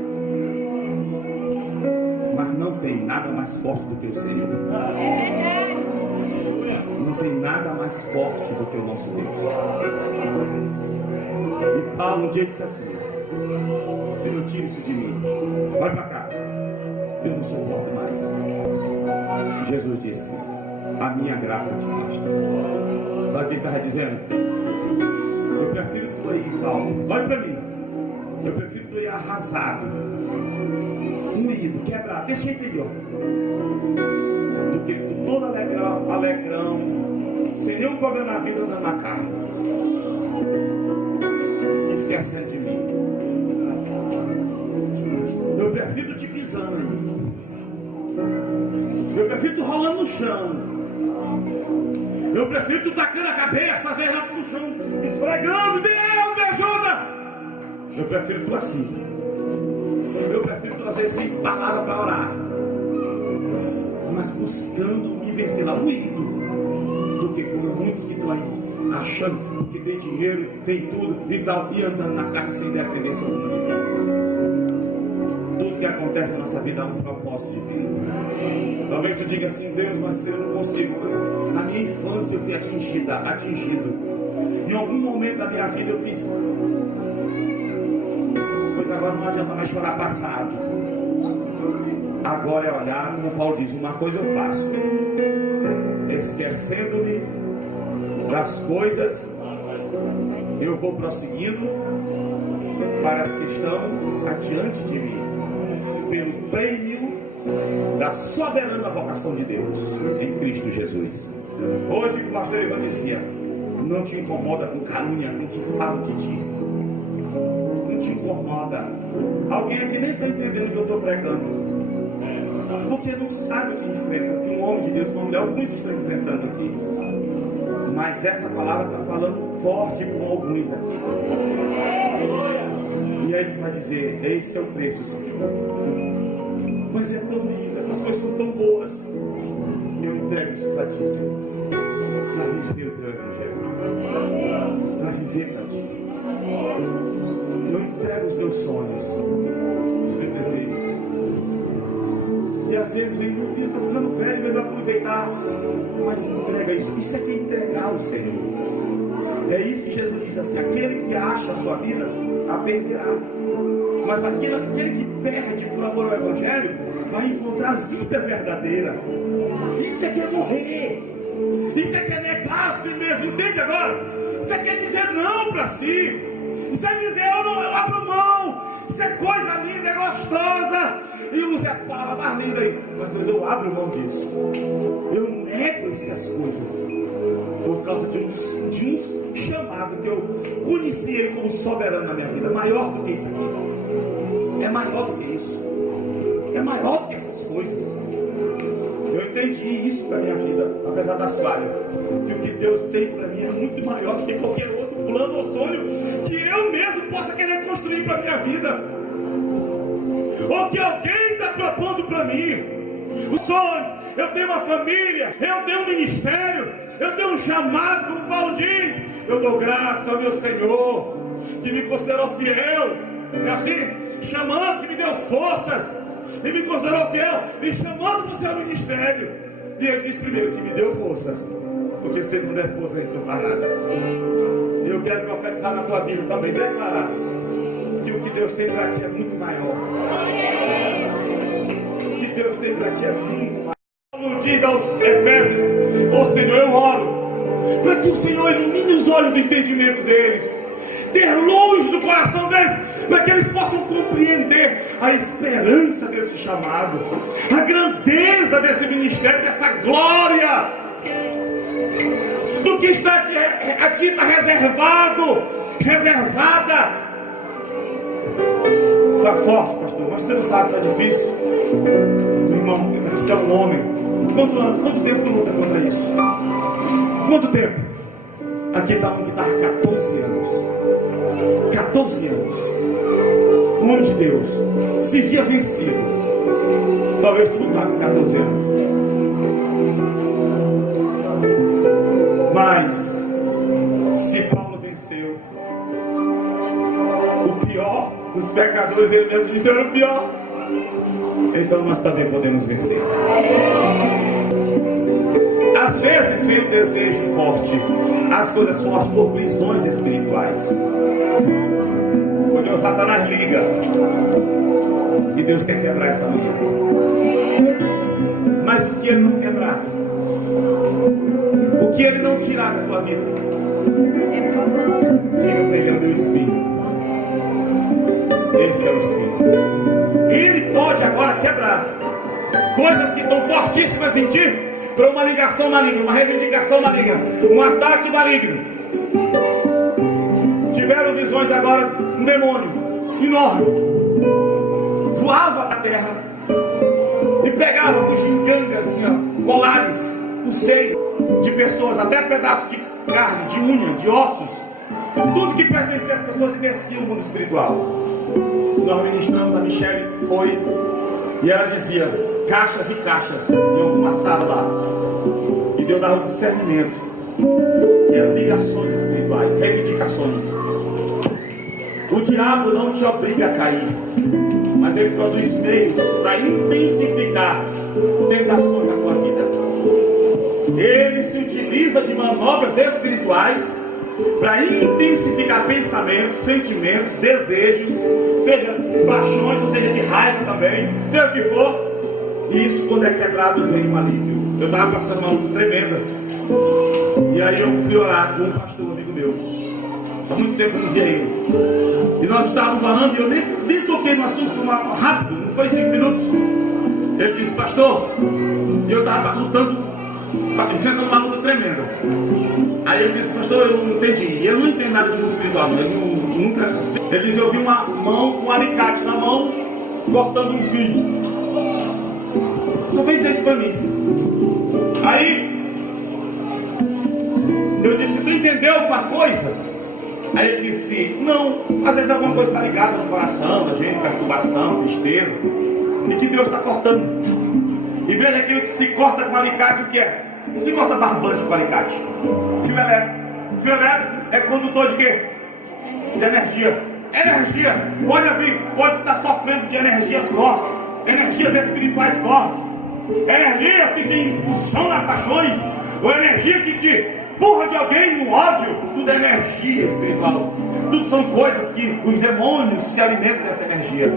Mas não tem nada mais forte do que o Senhor. Não tem nada mais forte do que o nosso Deus. E Paulo um dia disse assim: Senhor, tire isso de mim. Vai para cá. Eu não suporto mais. Jesus disse: a minha graça te basta. Sabe o que ele estava dizendo? Eu prefiro tu aí, Paulo. Olha para mim. Eu prefiro tu aí arrasado, moído, quebrado, desse jeito aí, ó, do que tu todo alegrão, sem nenhum problema na vida, andando na carne, esquecendo de mim. Eu prefiro te pisando aí. Eu prefiro tu rolando no chão. Eu prefiro tu tacando a cabeça, zerrando no chão, esfregando. Deus me ajuda. Eu prefiro tu assim. Eu prefiro tu às vezes sem palavra para orar, mas buscando me vencer lá, moído, do que como muitos que estão aí achando que tem dinheiro, tem tudo e tal, e andando na carne sem dependência alguma de mim. Tudo que acontece na nossa vida há um propósito divino. Talvez tu diga assim: Deus, mas eu não consigo. Na minha infância eu fui atingido. Em algum momento da minha vida eu fiz. Pois agora não adianta mais chorar passado. Agora é olhar, como Paulo diz: uma coisa eu faço, esquecendo-me das coisas, eu vou prosseguindo para as que estão adiante de mim, pelo prêmio da soberana vocação de Deus em Cristo Jesus. Hoje o pastor Ivan dizia: não te incomoda com calúnia, com que falam de ti. Não te incomoda. Alguém aqui nem está entendendo o que eu estou pregando, porque não sabe o que enfrenta, que um homem de Deus, uma mulher, alguns estão enfrentando aqui. Mas essa palavra está falando forte com alguns aqui. E aí tu vai dizer: esse é o preço, Senhor. Mas é tão lindo, essas coisas são tão boas. Eu entrego isso para ti, Senhor, para viver o teu evangelho, para viver para ti. Eu entrego os meus sonhos, os meus desejos. E às vezes vem: meu Deus, estou ficando velho, melhor aproveitar. Mas entrega isso. Isso é que é entregar o Senhor. É isso que Jesus diz assim: aquele que acha a sua vida, a perderá. Mas aquele que perde por amor ao Evangelho, vai encontrar a vida verdadeira. Isso é que é morrer. Isso é que é negar a si mesmo. Entende agora? Isso é que é dizer não para si. Isso é dizer: eu abro mão. Isso é coisa linda, é gostosa. E use as palavras mais lindas aí. Mas eu abro mão disso. Eu nego essas coisas por causa de um chamado que eu conheci ele como soberano na minha vida. Maior do que isso aqui. É maior do que isso. É maior do que essas coisas. Eu entendi isso para minha vida, apesar das falhas, que o que Deus tem para mim é muito maior do que qualquer outro plano ou sonho que eu mesmo possa querer construir para minha vida, ou que alguém está propondo para mim. O sonho: eu tenho uma família, eu tenho um ministério, eu tenho um chamado, como Paulo diz. Eu dou graças ao meu Senhor, que me considerou fiel. É assim? Chamando, que me deu forças, e me considerou fiel, me chamando para o seu ministério. E ele diz primeiro que me deu força, porque se ele não der força, a gente não faz nada. E eu quero profetizar na tua vida também, declarar que o que Deus tem para ti é muito maior. O que Deus tem para ti é muito maior. Paulo diz aos Efésios: ô Senhor, eu oro para que o Senhor ilumine os olhos do entendimento deles, ter luz no coração deles, para que eles possam compreender a esperança desse chamado, a grandeza desse ministério, dessa glória, do que está a ti está reservada. Está forte, pastor, mas você não sabe que está difícil. Meu irmão, aqui está um homem. Quanto tempo tu luta contra isso? Quanto tempo? Aqui está um que está há 14 anos. 14 anos. Um homem de Deus. Se via vencido. Talvez tu não está com 14 anos. Mas se Paulo venceu, o pior dos pecadores, ele mesmo disse: eu era o pior. Então nós também podemos vencer. Às vezes vem um desejo forte, as coisas fortes por prisões espirituais. Porque o Satanás liga. E Deus quer quebrar essa liga. Mas o que ele não quebrar? O que ele não tirar da tua vida? Diga para ele: é o meu espírito. Esse é o espírito. Ele pode agora quebrar coisas que estão fortíssimas em ti, para uma ligação maligna, uma reivindicação maligna, um ataque maligno. Tiveram visões agora, um demônio enorme voava para a terra e pegava bugigangas, colares, o seio de pessoas, até pedaços de carne, de unha, de ossos, tudo que pertencia às pessoas, e descia o mundo espiritual. Nós ministramos, a Michele foi e ela dizia caixas e caixas em alguma sala lá, e Deus dava um discernimento que eram ligações espirituais, reivindicações. O diabo não te obriga a cair, mas ele produz meios para intensificar tentações na tua vida. Ele se utiliza de manobras espirituais para intensificar pensamentos, sentimentos, desejos, seja paixões, ou seja de raiva também, seja o que for. E isso, quando é quebrado, vem um alívio. Eu estava passando uma luta tremenda, e aí eu fui orar com um pastor amigo meu. Há muito tempo eu não via ele, e nós estávamos orando, e eu nem toquei no assunto, foi rápido, não foi 5 minutos. Ele disse: pastor, e eu estava lutando, enfrentando uma luta tremenda. Aí ele disse: pastor, eu não entendi. E eu não entendo nada de mundo espiritual, nunca. Ele disse: eu vi uma mão com um alicate na mão, cortando um fio. Só fez isso para mim. Aí eu disse: tu entendeu alguma coisa? Aí ele disse: não, às vezes alguma coisa está ligada no coração da gente, perturbação, tristeza, e que Deus está cortando. E veja aquilo que se corta com alicate, o que é? Não se corta barbante com alicate. Fio elétrico. Fio elétrico é condutor de quê? De energia. Energia pode estar sofrendo de energias fortes, energias espirituais fortes, energias que te impulsionam a paixões, ou energia que te empurra de alguém no ódio. Tudo é energia espiritual. Tudo são coisas que os demônios se alimentam dessa energia.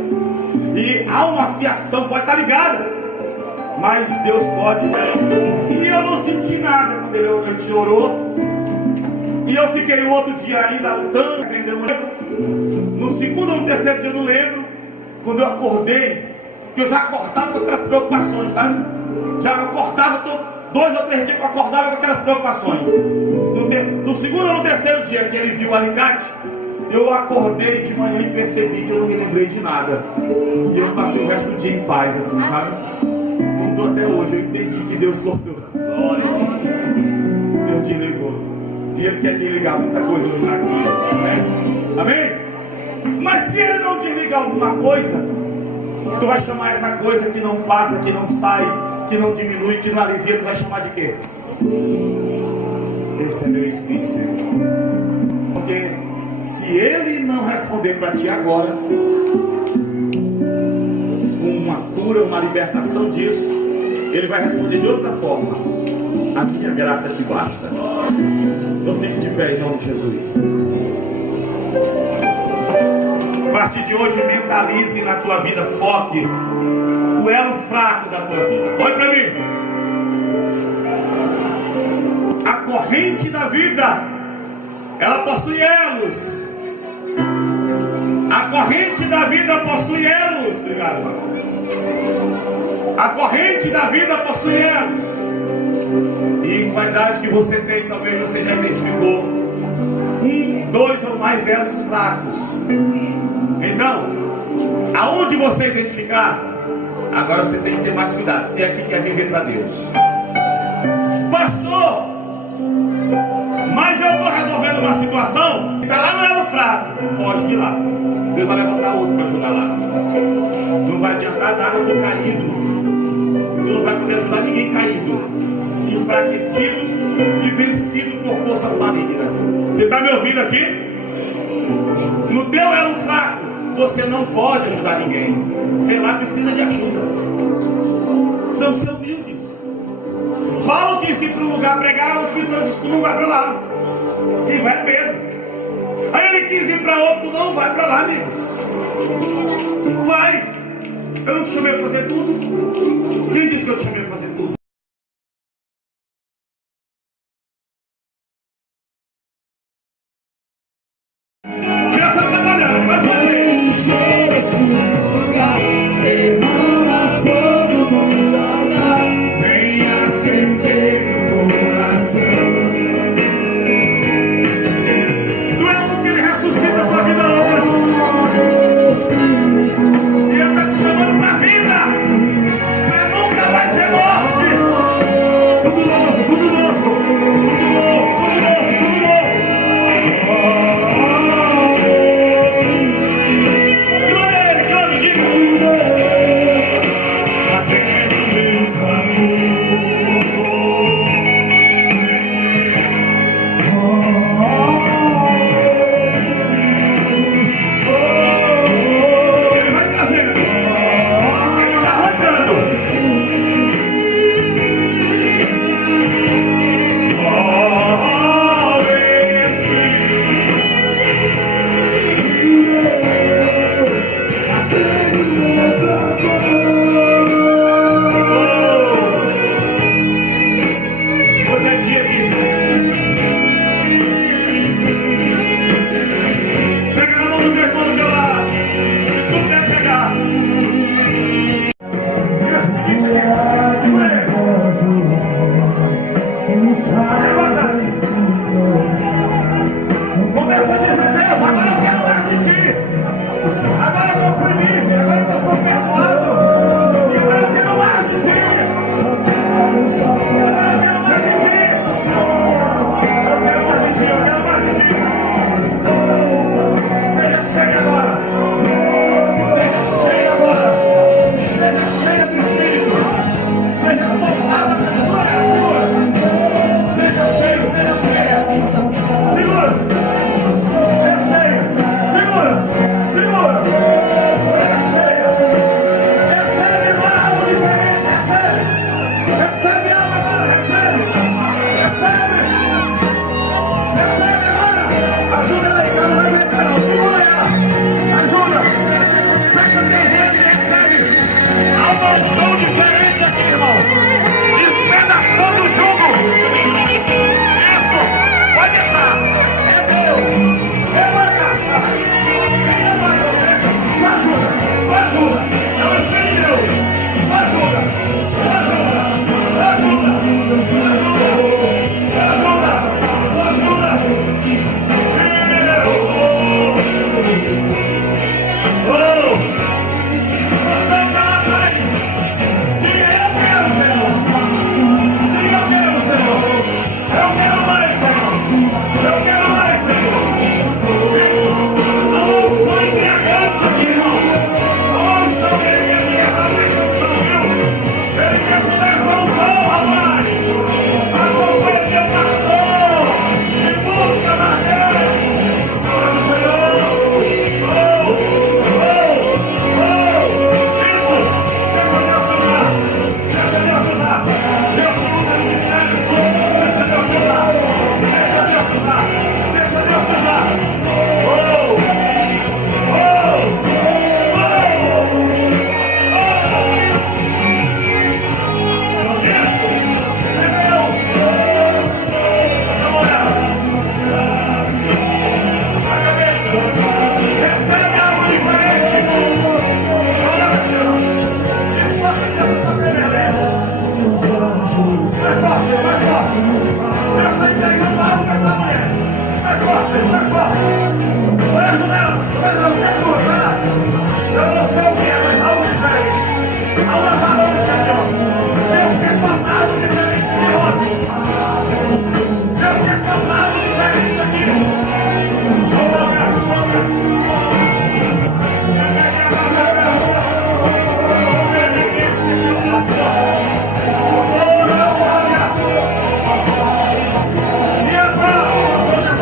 E há uma afiação, pode estar ligada, mas Deus pode. E eu não senti nada quando a gente orou. E eu fiquei o outro dia ainda lutando, aprendendo. No segundo ou no terceiro dia, eu não lembro, quando eu acordei, que eu já acordava com aquelas preocupações, sabe? Já acordava, 2 ou 3 dias que eu acordava com aquelas preocupações. No segundo ou no terceiro dia que ele viu o alicate, eu acordei de manhã e percebi que eu não me lembrei de nada. E eu passei o resto do dia em paz, assim, sabe? Não estou até hoje, eu entendi que Deus cortou. Deus desligou. E Ele quer desligar muita coisa hoje na vida, né? Amém? Mas se Ele não desligar alguma coisa, tu vai chamar essa coisa que não passa, que não sai, que não diminui, que não alivia, tu vai chamar de quê? Esse é meu espírito, Senhor. Porque se Ele não responder para ti agora, uma cura, uma libertação disso, Ele vai responder de outra forma: a minha graça te basta. Então fique de pé em nome de Jesus. A partir de hoje, mentalize na tua vida, foque o elo fraco da tua vida. Olha para mim. A corrente da vida, ela possui elos. A corrente da vida possui elos. Obrigado, irmão. A corrente da vida possui elos. E com a idade que você tem, talvez você já identificou 1, 2 ou mais elos fracos. Então, aonde você identificar, agora você tem que ter mais cuidado. Se é que quer viver para Deus. Pastor, mas eu estou resolvendo uma situação e está lá no elo fraco. Foge de lá. Deus vai levantar outro para ajudar lá. Não vai adiantar nada do caído. Tu não vai poder ajudar ninguém caído, enfraquecido e vencido por forças malignas. Você está me ouvindo aqui? No teu elo fraco, você não pode ajudar ninguém. Você lá precisa de ajuda. Precisamos ser humildes. Paulo quis ir para um lugar pregar, o Espírito Santo disse: tu não vai para lá. Quem vai é Pedro. Aí ele quis ir para outro, não vai para lá, amigo. Não vai. Eu não te chamei para fazer tudo. Quem disse que eu te chamei para fazer tudo? Deus está trabalhando, vai fazer. Venha acender no coração. Tu és o que ele ressuscita a tua vida hoje. E ele está te chamando para a vida. Para nunca mais ser morte. Tudo novo, tudo novo. Tudo novo, tudo novo, tudo novo. Glória a ele, clame, diga. Ele vai trazendo. Ele está arrancando. Hoje é dia aqui. Pega na mão do teu irmão do teu lado. Se tu quer pegar. E o seguinte aqui. Segura ele. Levanta. Começa a dizer, Deus, agora eu quero mais de ti. Agora eu fui livre. Agora eu sou perdoado. E agora eu quero mais de ti. Agora eu quero mais de ti. Eu quero mais de ti. Eu quero mais de ti. Seja cheio agora. Seja cheio agora. Seja cheia do Espírito. Seja tomada por sua Senhor. Seja cheio, seja cheia. Segura. Seja cheia. Segura. Segura. Seja cheia. Recebe agora algo diferente. Recebe. Recebe algo agora. Recebe. Recebe. Recebe agora. Ajuda ela aí, ela não vai aguentar não. Segura ela. Ajuda. Presta atenção que recebe. Há uma unção diferente aqui, irmão. Despedaçando o jugo. Isso. Pode deixar. É Deus. É bagaça. É bagaça. Só ajuda. Só ajuda. É o Espírito de Deus. Só ajuda. Só ajuda. Só ajuda. Só ajuda. Só ajuda. Só ajuda. Oh! Você está lá atrás. Diga, eu quero, Senhor. Diga, eu quero, Senhor. Eu quero mais, Senhor. Eu quero mais, Senhor. Isso. Há uma unção embriagante aqui, irmão. Há uma unção que ele quer te levar nessa unção, viu? Ele quer te dar essa unção, rapaz. Acompanha o teu pastor. E busca marcar. Senhor do Senhor. Oh! Isso! Deixa Deus te usar! Deixa Deus te usar! Deus te usa no ministério! Deixa Deus te usar! Deixa Deus te usar! Deixa Deus te usar! Oh! Isso! É Deus! Essa mulher! A cabeça! Recebe algo diferente! Olha, Senhor! Explode Deus da tua prevalência! Mais forte, mais forte! Deus está entregando algo para essa mulher! Mais forte, mais forte! Vai ajudar ela! Vai dar certo, vai lá! Eu não sei o que é, mas algo diferente! Há uma lavada no Senhor! Deus quer soltar algo diferente de outros! Deus quer soltar algo diferente aqui! Sombra, sombra! E abraço, toda a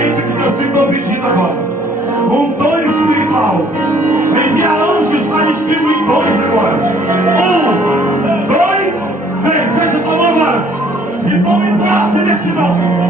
exatamente o que Deus estou pedindo agora. Um dom espiritual. Envia anjos para distribuir dons agora. 1, 2, 3. Fecha a tua mão agora. E tome posse desse dom.